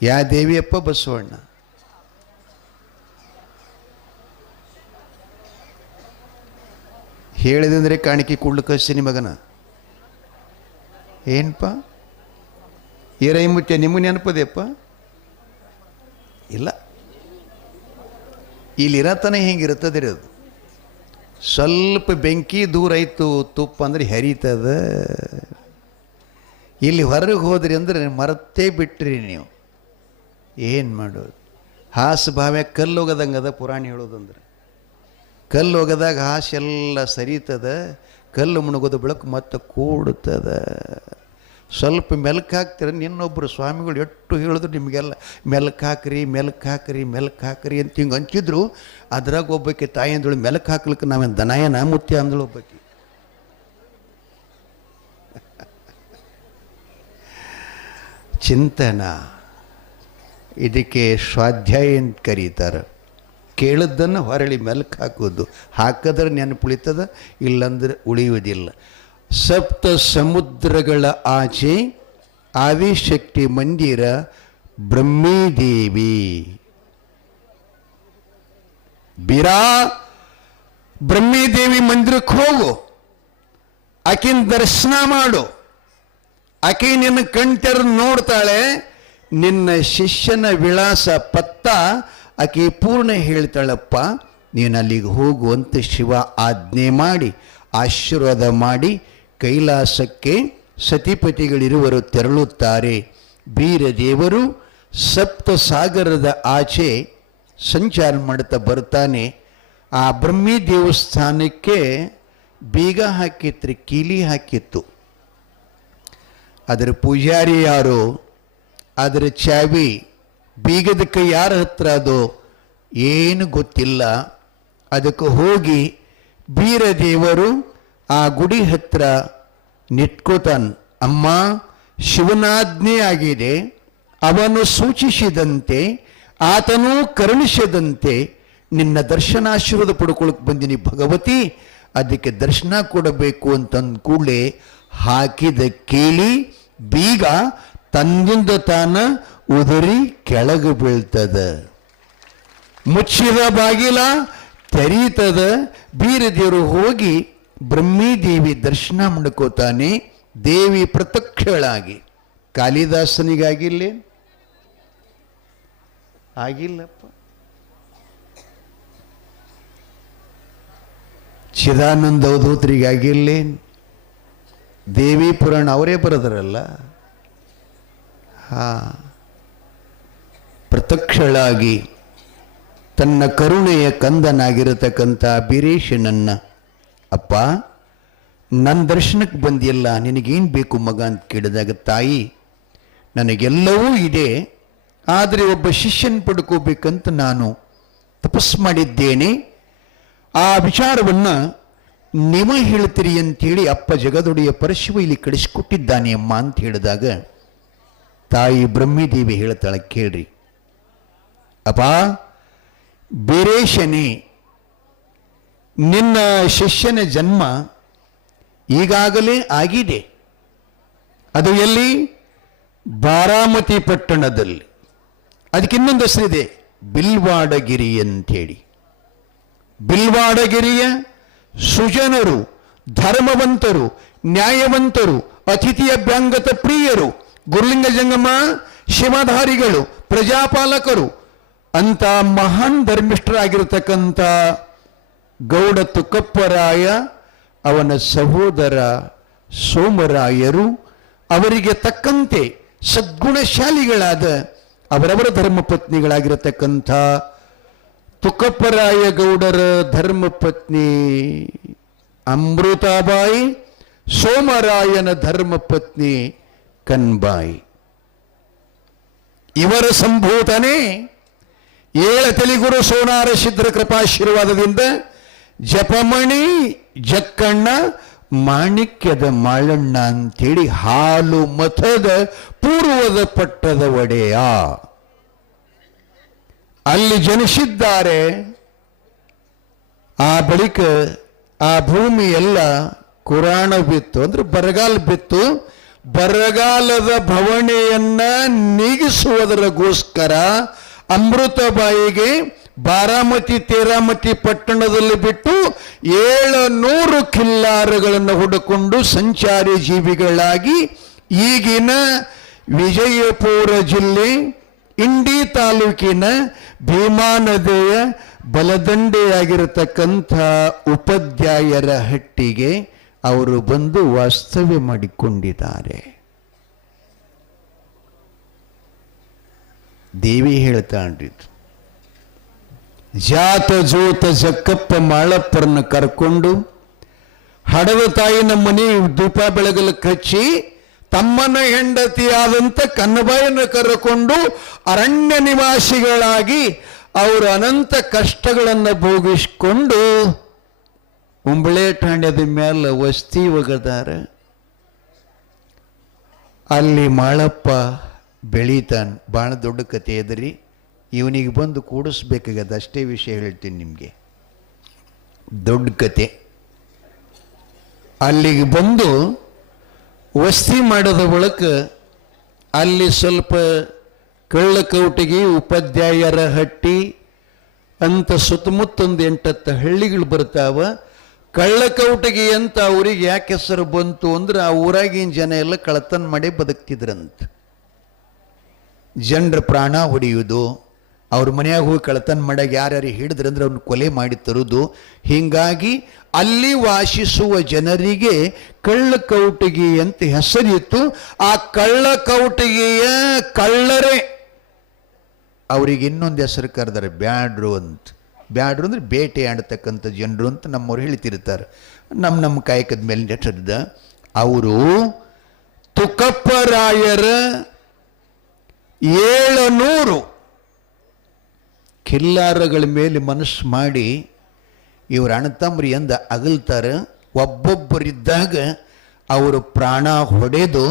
ಯಾ ದೇವಿಯಪ್ಪ? ಬಸವಣ್ಣ. ಹೇಳಿದಂದ್ರೆ ಕಾಣಿಕೆ ಕೊಡ್ಲು ಕಳಿಸ್ತೀನಿ ಮಗನ. ಏನಪ್ಪ ಏರೈಮುತ್ಯ, ನಿಮಗೆ ನೆನಪದೆಯಪ್ಪ? ಇಲ್ಲ, ಇಲ್ಲಿರತನ ಹಿಂಗಿರುತ್ತದೆ ಅದು. ಸ್ವಲ್ಪ ಬೆಂಕಿ ದೂರ ಆಯಿತು ತುಪ್ಪ ಅಂದ್ರೆ ಹರಿತದ. ಇಲ್ಲಿ ಹೊರಗೆ ಹೋದ್ರಿ ಅಂದ್ರೆ ಮರತ್ತೇ ಬಿಟ್ರಿ ನೀವು. ಏನು ಮಾಡೋದು? ಹಾಸು ಬಾವ್ಯ ಕಲ್ಲು ಹೋಗದಂಗೆ ಅದ ಪುರಾಣ ಹೇಳೋದಂದ್ರೆ. ಕಲ್ಲು ಹೋಗದಾಗ ಹಾಸು ಎಲ್ಲ ಸರಿತದ, ಕಲ್ಲು ಮುಣಗೋದು ಬೆಳಕು ಮತ್ತೆ ಕೂಡುತ್ತದ. ಸ್ವಲ್ಪ ಮೆಲ್ಕು ಹಾಕ್ತೀರ. ಇನ್ನೊಬ್ಬರು ಸ್ವಾಮಿಗಳು ಎಷ್ಟು ಹೇಳಿದ್ರು ನಿಮಗೆಲ್ಲ ಮೆಲ್ಕು ಹಾಕ್ರಿ ಮೆಲ್ಕು ಹಾಕ್ರಿ ಮೆಲ್ಕು ಹಾಕ್ರಿ ಅಂತ ಹಿಂಗೆ ಹಂಚಿದ್ರು. ಅದ್ರಾಗ ಒಬ್ಬಕ್ಕೆ ತಾಯಿ ಅಂದಳು ಮೆಲ್ಕು ಹಾಕ್ಲಿಕ್ಕೆ ನಾವೇನು ದನಾಯನ ಮುತ್ಯ ಅಂದಳು ಒಬ್ಬಕ್ಕೆ. ಚಿಂತನ, ಇದಕ್ಕೆ ಸ್ವಾಧ್ಯಾಯ ಅಂತ ಕರೀತಾರೆ. ಕೇಳಿದ್ದನ್ನು ಹೊರಳಿ ಮೆಲ್ಕು ಹಾಕೋದು. ಹಾಕಿದ್ರೆ ನೆನಪುಳಿತದ, ಇಲ್ಲಂದ್ರೆ ಉಳಿಯುವುದಿಲ್ಲ. ಸಪ್ತ ಸಮುದ್ರಗಳ ಆಚೆ ಆದಿಶಕ್ತಿ ಮಂದಿರ ಬ್ರಹ್ಮೀದೇವಿ. ಬಿರಾ ಬ್ರಹ್ಮೀದೇವಿ ಮಂದಿರಕ್ಕೆ ಹೋಗು, ಆಕಿನ ದರ್ಶನ ಮಾಡು. ಆಕೆ ನಿನ್ನ ಕಣ್ತೆರ ನೋಡ್ತಾಳೆ. ನಿನ್ನ ಶಿಷ್ಯನ ವಿಳಾಸ ಪತ್ತ ಆಕೆ ಪೂರ್ಣ ಹೇಳ್ತಾಳಪ್ಪ. ನೀನು ಅಲ್ಲಿಗೆ ಹೋಗು ಅಂತ ಶಿವ ಆಜ್ಞೆ ಮಾಡಿ ಆಶೀರ್ವಾದ ಮಾಡಿ ಕೈಲಾಸಕ್ಕೆ ಸತಿಪತಿಗಳಿರುವರು ತೆರಳುತ್ತಾರೆ. ಬೀರದೇವರು ಸಪ್ತ ಸಾಗರದ ಆಚೆ ಸಂಚಾರ ಮಾಡ್ತಾ ಬರ್ತಾನೆ. ಆ ಬ್ರಹ್ಮಿ ದೇವಸ್ಥಾನಕ್ಕೆ ಬೀಗ ಹಾಕಿತ್ರಿ, ಕೀಲಿ ಹಾಕಿತ್ತು. ಅದರ ಪೂಜಾರಿ ಯಾರು, ಅದರ ಚಾವಿ ಬೀಗದ ಕೈ ಯಾರ ಹತ್ರ ಅದು ಏನು ಗೊತ್ತಿಲ್ಲ. ಅದಕ್ಕೆ ಹೋಗಿ ಬೀರದೇವರು ಆ ಗುಡಿ ಹತ್ರ ನಿಟ್ಕೋತಾನ. ಅಮ್ಮ, ಶಿವನಾಜ್ಞೆ ಆಗಿದೆ, ಅವನು ಸೂಚಿಸಿದಂತೆ ಆತನೂ ಕರುಣಿಸಿದಂತೆ ನಿನ್ನ ದರ್ಶನಾಶೀರ್ವಾದ ಪಡ್ಕೊಳಕ್ಕೆ ಬಂದಿನಿ ಭಗವತಿ, ಅದಕ್ಕೆ ದರ್ಶನ ಕೊಡಬೇಕು ಅಂತಂದ ಕೂಡಲೇ ಹಾಕಿದ ಕೇಳಿ ಬೀಗ ತನ್ನಿಂದ ತಾನ ಉದುರಿ ಕೆಳಗೆ ಬೀಳ್ತದ. ಮುಚ್ಚಿದ ಬಾಗಿಲ ತೆರೀತದ. ಬೀರದೇವರು ಹೋಗಿ ಬ್ರಹ್ಮೀದೇವಿ ದರ್ಶನ ಮಾಡ್ಕೋತಾನೆ. ದೇವಿ ಪ್ರತ್ಯಕ್ಷಳಾಗಿ. ಕಾಳಿದಾಸನಿಗಾಗಿಲ್ಲ, ಆಗಿಲ್ಲಪ್ಪ. ಚಿದಾನಂದ ಅವಧೂತರಿಗಾಗಿಲ್ಲ. ದೇವಿ ಪುರಾಣ ಅವರೇ ಬರೆದರಲ್ಲ. ಪ್ರತ್ಯಕ್ಷಳಾಗಿ ತನ್ನ ಕರುಣೆಯ ಕಂದನಾಗಿರತಕ್ಕಂಥ ಬೀರೇಶನನ್ನ, ಅಪ್ಪ ನನ್ನ ದರ್ಶನಕ್ಕೆ ಬಂದಿಲ್ಲ, ನಿನಗೇನು ಬೇಕು ಮಗ ಅಂತ ಕೇಳಿದಾಗ, ತಾಯಿ ನನಗೆಲ್ಲವೂ ಇದೆ, ಆದರೆ ಒಬ್ಬ ಶಿಷ್ಯನ ಪಡ್ಕೋಬೇಕಂತ ನಾನು ತಪಸ್ಸು ಮಾಡಿದ್ದೇನೆ. ಆ ವಿಚಾರವನ್ನು ನಿಮ್ಮ ಹೇಳ್ತೀರಿ ಅಂತೇಳಿ ಅಪ್ಪ ಜಗದೊಡೆಯ ಪರಶಿವ ಇಲ್ಲಿ ಕಳಿಸಿಕೊಟ್ಟಿದ್ದಾನೆ ಅಮ್ಮ ಅಂತ ಹೇಳಿದಾಗ ತಾಯಿ ಬ್ರಹ್ಮೀದೇವಿ ಹೇಳ್ತಾಳೆ, ಕೇಳ್ರಿ ಅಪ್ಪ, ಬೀರೇಶನೇ, ನಿನ್ನ ಶಿಷ್ಯನ ಜನ್ಮ ಈಗಾಗಲೇ ಆಗಿದೆ. ಅದು ಎಲ್ಲಿ? ಬಾರಾಮತಿ ಪಟ್ಟಣದಲ್ಲಿ. ಅದಕ್ಕೆ ಇನ್ನೊಂದು ಹೆಸರಿದೆ, ಬಿಲ್ವಾಡಗಿರಿ ಅಂಥೇಳಿ. ಬಿಲ್ವಾಡಗಿರಿಯ ಸುಜನರು, ಧರ್ಮವಂತರು, ನ್ಯಾಯವಂತರು, ಅತಿಥಿಯ ಅಭ್ಯಂಗತ ಪ್ರಿಯರು, ಗುರುಲಿಂಗ ಜಂಗಮ ಶಿವಧಾರಿಗಳು, ಪ್ರಜಾಪಾಲಕರು ಅಂತ ಮಹಾನ್ ಧರ್ಮಿಷ್ಠರಾಗಿರತಕ್ಕಂಥ ಗೌಡ ತುಕ್ಕಪ್ಪರಾಯ, ಅವನ ಸಹೋದರ ಸೋಮರಾಯರು, ಅವರಿಗೆ ತಕ್ಕಂತೆ ಸದ್ಗುಣಶಾಲಿಗಳಾದ ಅವರವರ ಧರ್ಮಪತ್ನಿಗಳಾಗಿರತಕ್ಕಂಥ ತುಕ್ಕಪ್ಪರಾಯ ಗೌಡರ ಧರ್ಮಪತ್ನಿ ಅಮೃತಾಬಾಯಿ, ಸೋಮರಾಯನ ಧರ್ಮಪತ್ನಿ ಕನ್ಬಾಯಿ, ಇವರ ಸಂಭೂತನೆ ಏಳತಲಿಗುರು ಸೋನಾರ ಸಿದ್ಧ ಕೃಪಾಶೀರ್ವಾದದಿಂದ ಜಪಮಣಿ ಜಕ್ಕಣ್ಣ ಮಾಣಿಕ್ಯದ ಮಾಳಣ್ಣ ಅಂತೇಳಿ ಹಾಲು ಮತದ ಪೂರ್ವದ ಪಟ್ಟದ ಒಡೆಯ ಅಲ್ಲಿ ಜನಿಸಿದ್ದಾರೆ. ಆ ಬಳಿಕ ಆ ಭೂಮಿ ಎಲ್ಲ ಕುರಾಣ ಬಿತ್ತು, ಅಂದ್ರೆ ಬರಗಾಲ ಬಿತ್ತು. ಬರಗಾಲದ ಭವಣೆಯನ್ನ ನೀಗಿಸುವುದರಗೋಸ್ಕರ ಅಮೃತಬಾಯಿಗೆ ಬಾರಾಮತಿ ತೇರಾಮತಿ ಪಟ್ಟಣದಲ್ಲಿ ಬಿಟ್ಟು 700 ಕಿಲ್ಲಾರಗಳನ್ನು ಹುಡುಕೊಂಡು ಸಂಚಾರಿ ಜೀವಿಗಳಾಗಿ ಈಗಿನ ವಿಜಯಪುರ ಜಿಲ್ಲೆ ಇಂಡಿ ತಾಲೂಕಿನ ಭೀಮಾ ನದಿಯ ಬಲದಂಡೆಯಾಗಿರತಕ್ಕಂಥ ಉಪಾಧ್ಯಾಯರ ಹಟ್ಟಿಗೆ ಅವರು ಬಂದು ವಾಸ್ತವ್ಯ ಮಾಡಿಕೊಂಡಿದ್ದಾರೆ. ದೇವಿ ಹೇಳ್ತಾಳ್ರಿತು, ಜಾತ ಜೋತ ಜಕ್ಕಪ್ಪ ಮಾಳಪ್ಪರನ್ನ ಕರ್ಕೊಂಡು ಹಡದ ತಾಯಿನ ಮನೆ ದೀಪ ಬೆಳಗಲಕ್ಕೆ ಹಚ್ಚಿ ತಮ್ಮನ ಹೆಂಡತಿಯಾದಂಥ ಕನ್ನಬಾಯಿನ ಕರೆಕೊಂಡು ಅರಣ್ಯ ನಿವಾಸಿಗಳಾಗಿ ಅವರು ಅನಂತ ಕಷ್ಟಗಳನ್ನು ಭೋಗಿಸಿಕೊಂಡು ಉಂಬಳೆ ಠಾಣ್ಯದ ಮೇಲೆ ವಸ್ತಿ ಒಗದಾರ. ಅಲ್ಲಿ ಮಾಳಪ್ಪ ಬೆಳೀತಾನೆ. ಭಾಳ ದೊಡ್ಡ ಕಥೆ ಅದ್ರಿ, ಇವನಿಗೆ ಬಂದು ಕೂಡಿಸ್ಬೇಕಾಗದ, ಅಷ್ಟೇ ವಿಷಯ ಹೇಳ್ತೀನಿ ನಿಮಗೆ. ದೊಡ್ಡ ಕತೆ. ಅಲ್ಲಿಗೆ ಬಂದು ವಸ್ತಿ ಮಾಡೋದ ಬಳಿಕ ಅಲ್ಲಿ ಸ್ವಲ್ಪ ಕಳ್ಳಕೌಟಿಗೆ ಉಪಾಧ್ಯಾಯರ ಹಟ್ಟಿ ಅಂತ ಸುತ್ತಮುತ್ತೊಂದು 8-10 ಹಳ್ಳಿಗಳು ಬರ್ತಾವ. ಕಳ್ಳಕೌಟಿಗೆ ಅಂತ ಅವ್ರಿಗೆ ಯಾಕೆ ಹೆಸರು ಬಂತು ಅಂದ್ರೆ ಆ ಊರಾಗಿನ ಜನ ಎಲ್ಲ ಕಳ್ಳತನ ಮಾಡಿ ಬದುಕ್ತಿದ್ರಂತ. ಜನರ ಪ್ರಾಣ ಹೊಡೆಯುವುದು, ಅವ್ರ ಮನೆಯಾಗ ಹೋಗಿ ಕಳ್ಳತನ ಮಾಡಾಗ ಯಾರ್ಯಾರು ಹಿಡಿದ್ರಂದ್ರೆ ಅವ್ರನ್ನ ಕೊಲೆ ಮಾಡಿ ತರುವುದು. ಹೀಗಾಗಿ ಅಲ್ಲಿ ವಾಸಿಸುವ ಜನರಿಗೆ ಕಳ್ಳಕೌಟಿಗೆ ಅಂತ ಹೆಸರಿತ್ತು. ಆ ಕಳ್ಳಕೌಟಿಗೆಯ ಕಳ್ಳರೇ ಅವ್ರಿಗೆ ಇನ್ನೊಂದು ಹೆಸರು ಕರೆದಾರೆ, ಬ್ಯಾಡ್ರು ಅಂತ. ಬ್ಯಾಡ್ರು ಅಂದ್ರೆ ಬೇಟೆ ಆಡ್ತಕ್ಕಂಥ ಜನರು ಅಂತ ನಮ್ಮವ್ರು ಹೇಳ್ತಿರ್ತಾರೆ. ನಮ್ಮ ಕಾಯಕದ ಮೇಲೆ ಹೆಸರಿದ ಅವರು ತುಕಪ್ಪರಾಯರ 700 ಕಿಲ್ಲಾರಗಳ ಮೇಲೆ ಮನಸ್ಸು ಮಾಡಿ ಇವ್ರ ಅಣ್ಣತಮ್ಮರಿ ಎಂದ ಅಗಲ್ತಾರೆ. ಒಬ್ಬೊಬ್ಬರಿದ್ದಾಗ ಅವರು ಪ್ರಾಣ ಹೊಡೆದು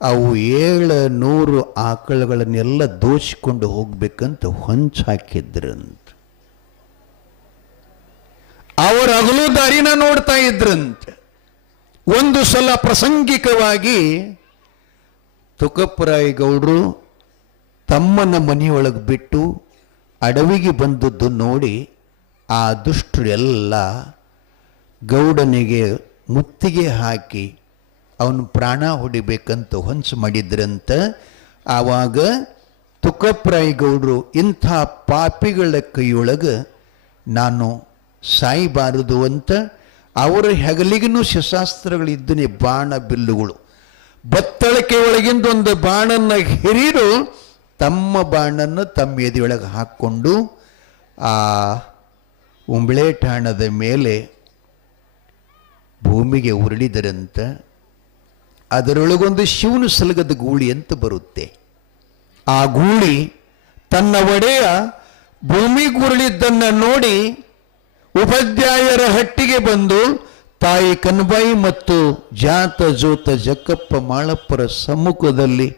ಅವು 700 ಆಕಳುಗಳನ್ನೆಲ್ಲ ದೋಚಿಕೊಂಡು ಹೋಗ್ಬೇಕಂತ ಹೊಂಚಾಕಿದ್ರಂತ. ಅವರು ಹಗಲು ದಾರಿನ ನೋಡ್ತಾ ಇದ್ರಂತೆ. ಒಂದು ಸಲ ಪ್ರಾಸಂಗಿಕವಾಗಿ ತುಕಪ್ಪರಾಯ ಗೌಡ್ರು ತಮ್ಮನ ಮನೆಯೊಳಗೆ ಬಿಟ್ಟು ಅಡವಿಗೆ ಬಂದದ್ದು ನೋಡಿ ಆ ದುಷ್ಟರೆಲ್ಲ ಗೌಡನಿಗೆ ಮುತ್ತಿಗೆ ಹಾಕಿ ಅವನು ಪ್ರಾಣ ಹೊಡಿಬೇಕಂತ ಹೊಂಚು ಮಾಡಿದ್ರಂತ. ಆವಾಗ ತುಕಪ್ಪರಾಯ ಗೌಡ್ರು ಇಂಥ ಪಾಪಿಗಳ ಕೈಯೊಳಗೆ ನಾನು ಸಾಯಬಾರದು ಅಂತ ಅವರ ಹೆಗಲಿಗೂ ಶಸ್ತ್ರಾಸ್ತ್ರಗಳಿದ್ದನೇ, ಬಾಣ ಬಿಲ್ಲುಗಳು. ಬತ್ತಳಿಕೆ ಒಳಗಿಂದ ಒಂದು ಬಾಣನ್ನು ಹಿರಿದು ತಮ್ಮ ಬಾಣನ್ನು ತಮ್ಮ ಎದೆಯೊಳಗೆ ಹಾಕ್ಕೊಂಡು ಆ ಉಂಬಳೆ ಠಾಣದ ಮೇಲೆ ಭೂಮಿಗೆ ಉರುಳಿದರಂತ. ಅದರೊಳಗೊಂದು ಶಿವನು ಸಲಗದ ಗೂಳಿ ಅಂತ ಬರುತ್ತೆ. ಆ ಗೂಳಿ ತನ್ನ ಒಡೆಯ ಭೂಮಿಗೆ ಉರುಳಿದ್ದನ್ನು ನೋಡಿ ಉಪಾಧ್ಯಾಯರ ಹಟ್ಟಿಗೆ ಬಂದು ತಾಯಿ ಕನ್ಬಾಯಿ ಮತ್ತು ಜಾತ ಜೋತ ಜಕ್ಕಪ್ಪ ಮಾಳಪ್ಪರ ಸಮ್ಮುಖದಲ್ಲಿ,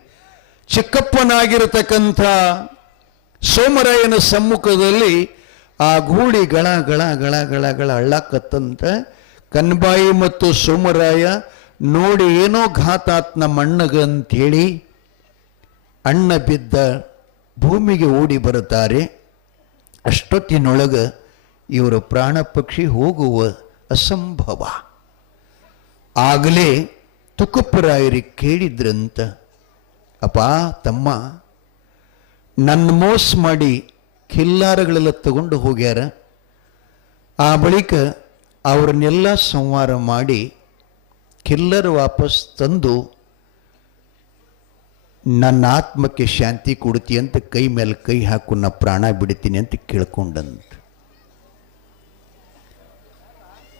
ಚಿಕ್ಕಪ್ಪನಾಗಿರತಕ್ಕಂಥ ಸೋಮರಾಯನ ಸಮ್ಮುಖದಲ್ಲಿ ಆ ಗೂಳಿ ಗಳ ಗಳ ಗಳ ಗಳ ಗಳ ಅಳ್ಳಾಕತ್ತಂತ. ಕನ್ಬಾಯಿ ಮತ್ತು ಸೋಮರಾಯ ನೋಡಿ ಏನೋ ಘಾತಾತ್ನ ಮಣ್ಣಗಂತೇಳಿ ಅಣ್ಣ ಬಿದ್ದ ಭೂಮಿಗೆ ಓಡಿ ಬರುತ್ತಾರೆ. ಅಷ್ಟೊತ್ತಿನೊಳಗೆ ಇವರ ಪ್ರಾಣ ಪಕ್ಷಿ ಹೋಗುವ ಅಸಂಭವ. ಆಗಲೇ ತುಕಪ್ಪರಾಯರಿಗೆ ಕೇಳಿದ್ರಂತ, ಅಪ್ಪ ತಮ್ಮ, ನನ್ನ ಮೋಸ ಮಾಡಿ ಕಿಲ್ಲಾರಗಳೆಲ್ಲ ತಗೊಂಡು ಹೋಗ್ಯಾರ. ಆ ಬಳಿಕ ಅವ್ರನ್ನೆಲ್ಲ ಸಂಹಾರ ಮಾಡಿ ಕಿಲ್ಲರ್ ವಾಪಸ್ ತಂದು ನನ್ನ ಆತ್ಮಕ್ಕೆ ಶಾಂತಿ ಕೊಡ್ತಿ ಅಂತ ಕೈ ಮೇಲೆ ಕೈ ಹಾಕು, ನಾ ಪ್ರಾಣ ಬಿಡ್ತೀನಿ ಅಂತ ಕೇಳ್ಕೊಂಡಂತ.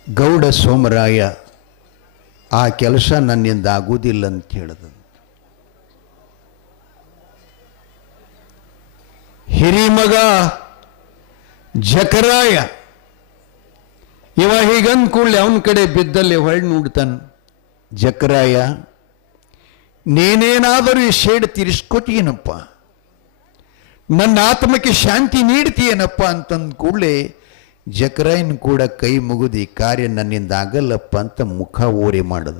ಗೌಡ ಸೋಮರಾಯ ಆ ಕೆಲಸ ನನ್ನಿಂದ ಆಗುವುದಿಲ್ಲ ಅಂತ ಹೇಳಿದ. ಹಿರಿಮಗ ಜಕರಾಯ ಇವ ಹೀಗಂದ್ ಕೂಡಲೇ ಅವನ ಕಡೆ ಬಿದ್ದಲ್ಲಿ ಹೊಳ್ಳಿ ನೋಡ್ತಾನೆ. ಜಕರಾಯ, ನೀನೇನಾದರೂ ಈ ಶೇಡ್ ತೀರಿಸ್ಕೊತೀನಪ್ಪ, ನನ್ನ ಆತ್ಮಕ್ಕೆ ಶಾಂತಿ ನೀಡ್ತೀಯನಪ್ಪ ಅಂತಂದ ಕೂಡಲೇ ಜಕರಾಯನ್ ಕೂಡ ಕೈ ಮುಗಿದು ಈ ಕಾರ್ಯ ನನ್ನಿಂದ ಆಗಲ್ಲಪ್ಪ ಅಂತ ಮುಖ ಓರೆ ಮಾಡದ.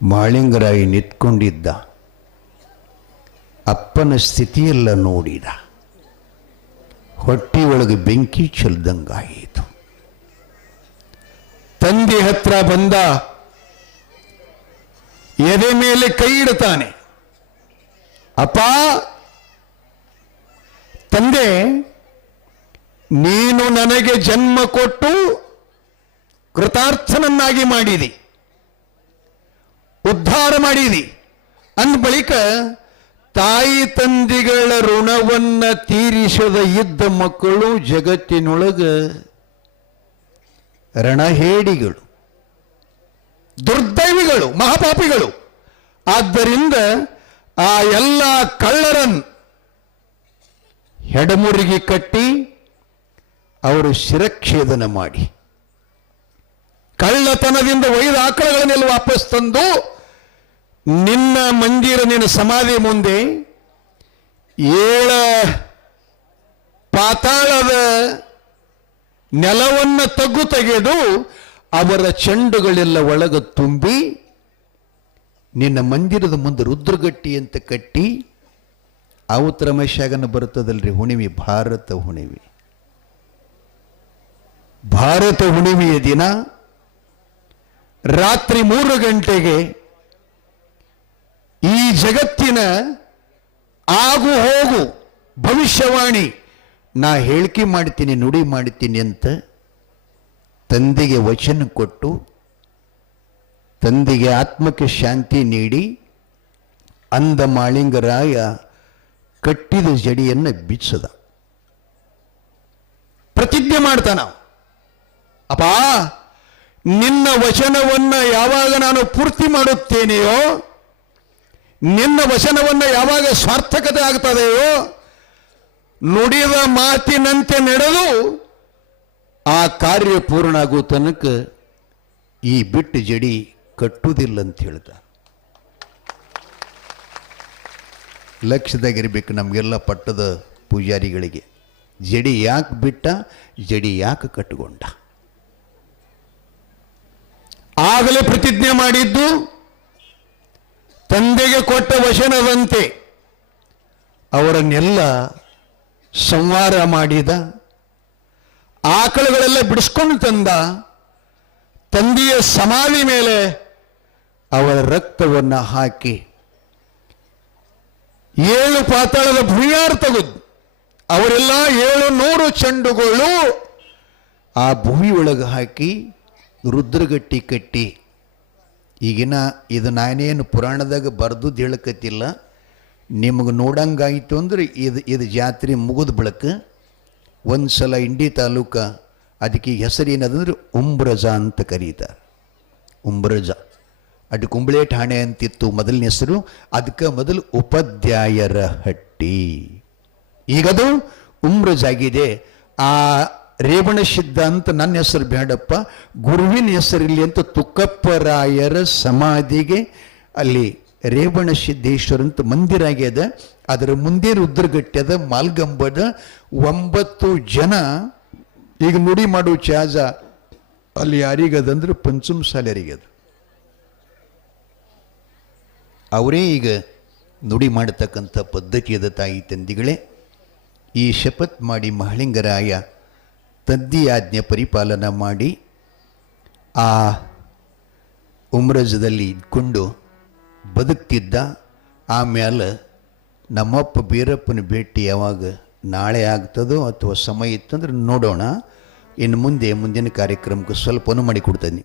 ಮಾಳಿಂಗರಾಯ ನಿಂತ್ಕೊಂಡಿದ್ದ, ಅಪ್ಪನ ಸ್ಥಿತಿಯೆಲ್ಲ ನೋಡಿದ. ಹೊಟ್ಟಿ ಒಳಗೆ ಬೆಂಕಿ ಚೆಲ್ದಂಗಾಯಿತು. ತಂದೆ ಹತ್ರ ಬಂದ, ಎದೆ ಮೇಲೆ ಕೈ ಇಡ್ತಾನೆ. ಅಪ್ಪ, ತಂದೆ, ನೀನು ನನಗೆ ಜನ್ಮ ಕೊಟ್ಟು ಕೃತಾರ್ಥನನ್ನಾಗಿ ಮಾಡಿದಿ, ಉದ್ಧಾರ ಮಾಡಿದಿ ಅಂದ ಬಳಿಕ ತಾಯಿ ತಂದೆಗಳ ಋಣವನ್ನ ತೀರಿಸದ ಇದ್ದ ಮಕ್ಕಳು ಜಗತ್ತಿನೊಳಗ ರಣಹೇಡಿಗಳು, ದುರ್ದೈವಿಗಳು, ಮಹಾಪಾಪಿಗಳು. ಆದ್ದರಿಂದ ಆ ಎಲ್ಲ ಕಳ್ಳರನ್ನು ಹೆಡಮುರಿಗೆ ಕಟ್ಟಿ ಅವರು ಶಿರಚ್ಛೇದನ ಮಾಡಿ ಕಳ್ಳತನದಿಂದ ಒಯ್ದ ಆಕಳಗಳನ್ನೆಲ್ಲ ವಾಪಸ್ ತಂದು ನಿನ್ನ ಮಂದಿರ, ನಿನ್ನ ಸಮಾಧಿ ಮುಂದೆ 7 ಪಾತಾಳದ ನೆಲವನ್ನು ತೆಗೆದು ಅವರ ಚೆಂಡುಗಳೆಲ್ಲ ಒಳಗ ತುಂಬಿ ನಿನ್ನ ಮಂದಿರದ ಮುಂದೆ ರುದ್ರಗಟ್ಟಿ ಅಂತ ಕಟ್ಟಿ, ಆವತ್ತು ರಮೇಶಾಗನ ಬರ್ತದಲ್ರಿ ಹುಣಿಮೆ, ಭಾರತ ಹುಣಿಮೆ. ಭಾರತ ಹುಣಿಮೆಯ ದಿನ ರಾತ್ರಿ 3 ಗಂಟೆಗೆ ಈ ಜಗತ್ತಿನ ಆಗು ಹೋಗು ಭವಿಷ್ಯವಾಣಿ ನಾ ಹೇಳಿಕೆ ಮಾಡ್ತೀನಿ, ನುಡಿ ಮಾಡ್ತೀನಿ ಅಂತ ತಂದೆಗೆ ವಚನ ಕೊಟ್ಟು ತಂದೆಗೆ ಆತ್ಮಕ್ಕೆ ಶಾಂತಿ ನೀಡಿ ಅಂದ ಮಾಳಿಂಗರಾಯ ಕಟ್ಟಿದ ಜಡಿಯನ್ನು ಬಿಚ್ಚದ. ಪ್ರತಿಜ್ಞೆ ಮಾಡ್ತಾನ, ಅಪ್ಪ, ನಿನ್ನ ವಚನವನ್ನ ಯಾವಾಗ ನಾನು ಪೂರ್ತಿ ಮಾಡುತ್ತೇನೆಯೋ, ನಿನ್ನ ವಚನವನ್ನ ಯಾವಾಗ ಸಾರ್ಥಕತೆ ಆಗ್ತದೆಯೋ, ನುಡಿದ ಮಾತಿನಂತೆ ನಡೆದು ಆ ಕಾರ್ಯ ಪೂರ್ಣ ಆಗೋ ತನಕ ಈ ಬಿಟ್ಟು ಜಡಿ ಕಟ್ಟುವುದಿಲ್ಲ ಅಂತ ಹೇಳ್ತಾರೆ. ಲಕ್ಷ್ಯದಾಗಿರ್ಬೇಕು ನಮಗೆಲ್ಲ ಪಟ್ಟದ ಪೂಜಾರಿಗಳಿಗೆ. ಜಡಿ ಯಾಕೆ ಬಿಟ್ಟ, ಜಡಿ ಯಾಕೆ ಕಟ್ಟಿಕೊಂಡ? ಆಗಲೇ ಪ್ರತಿಜ್ಞೆ ಮಾಡಿದ್ದು ತಂದೆಗೆ ಕೊಟ್ಟ ವಚನದಂತೆ ಅವರನ್ನೆಲ್ಲ ಸಂಹಾರ ಮಾಡಿದ. ಆಕಳುಗಳೆಲ್ಲ ಬಿಡಿಸ್ಕೊಂಡು ತಂದ. ತಂದೆಯ ಸಮಾಧಿ ಮೇಲೆ ಅವರ ರಕ್ತವನ್ನು ಹಾಕಿ 7 ಪಾತಾಳದ ಭೂಮಿಯಾರು ತೆಗೆದು ಅವರೆಲ್ಲ 700 ಚೆಂಡುಗಳು ಆ ಭೂಮಿ ಒಳಗೆ ಹಾಕಿ ರುದ್ರಗಟ್ಟಿ ಕಟ್ಟಿ. ಈಗಿನ ಇದು ನಾನೇನು ಪುರಾಣದಾಗ ಬರೆದು ಹೇಳಕತ್ತಿಲ್ಲ, ನಿಮಗೆ ನೋಡಂಗಾಯಿತು ಅಂದ್ರೆ ಇದು ಜಾತ್ರೆ ಮುಗಿದ ಬಳಿಕ ಒಂದು ಸಲ ಇಂಡಿ ತಾಲೂಕ, ಅದಕ್ಕೆ ಹೆಸರೇನದಂದ್ರೆ ಉಂಬ್ರಜ ಅಂತ ಕರೀತಾರೆ. ಉಂಬ್ರಜ, ಅದು ಕುಂಬಳೆ ಠಾಣೆ ಅಂತಿತ್ತು ಮೊದಲನೇ ಹೆಸರು. ಅದಕ್ಕೆ ಮೊದಲು ಉಪಾಧ್ಯಾಯರ ಹಟ್ಟಿ, ಈಗದು ಉಂಬ್ರಜ್ ಆಗಿದೆ. ಆ ರೇವಣಸಿದ್ಧ ಅಂತ ನನ್ನ ಹೆಸರು ಬೇಡಪ್ಪ, ಗುರುವಿನ ಹೆಸರಿಲ್ಲಿ ಅಂತ ತುಕ್ಕಪ್ಪರಾಯರ ಸಮಾಧಿಗೆ ಅಲ್ಲಿ ರೇವಣಸಿದ್ದೇಶ್ವರ ಅಂತ ಮಂದಿರ ಆಗ್ಯದ. ಅದರ ಮುಂದೆ ರುದ್ರಗಟ್ಟೆದ ಮಾಲ್ಗಂಬದ 9 ಜನ ಈಗ ನುಡಿ ಮಾಡೋ ಚಾಜ ಅಲ್ಲಿ ಯಾರಿಗದಂದ್ರೆ ಪಂಚಮ ಸಾಲರಿಗದ. ಅವರೇ ಈಗ ನುಡಿ ಮಾಡತಕ್ಕಂಥ ಪದ್ಧತಿ ಅದ. ತಾಯಿ ತಂದಿಗಳೇ, ಈ ಶಪಥ್ ಮಾಡಿ ಮಹಳಿಂಗರಾಯ ತದ್ದಿ ಆಜ್ಞೆ ಪರಿಪಾಲನ ಮಾಡಿ ಆ ಉಮ್ರಜದಲ್ಲಿ ಇದ್ಕೊಂಡು ಬದುಕ್ತಿದ್ದ. ಆಮೇಲೆ ನಮ್ಮಪ್ಪ ಬೀರಪ್ಪನ ಭೇಟಿ ಯಾವಾಗ ನಾಳೆ ಆಗ್ತದೋ ಅಥವಾ ಸಮಯ ಇತ್ತಂದ್ರೆ ನೋಡೋಣ. ಇನ್ನು ಮುಂದಿನ ಕಾರ್ಯಕ್ರಮಕ್ಕೆ ಸ್ವಲ್ಪ ಮಾಡಿ ಕೊಡ್ತೀನಿ.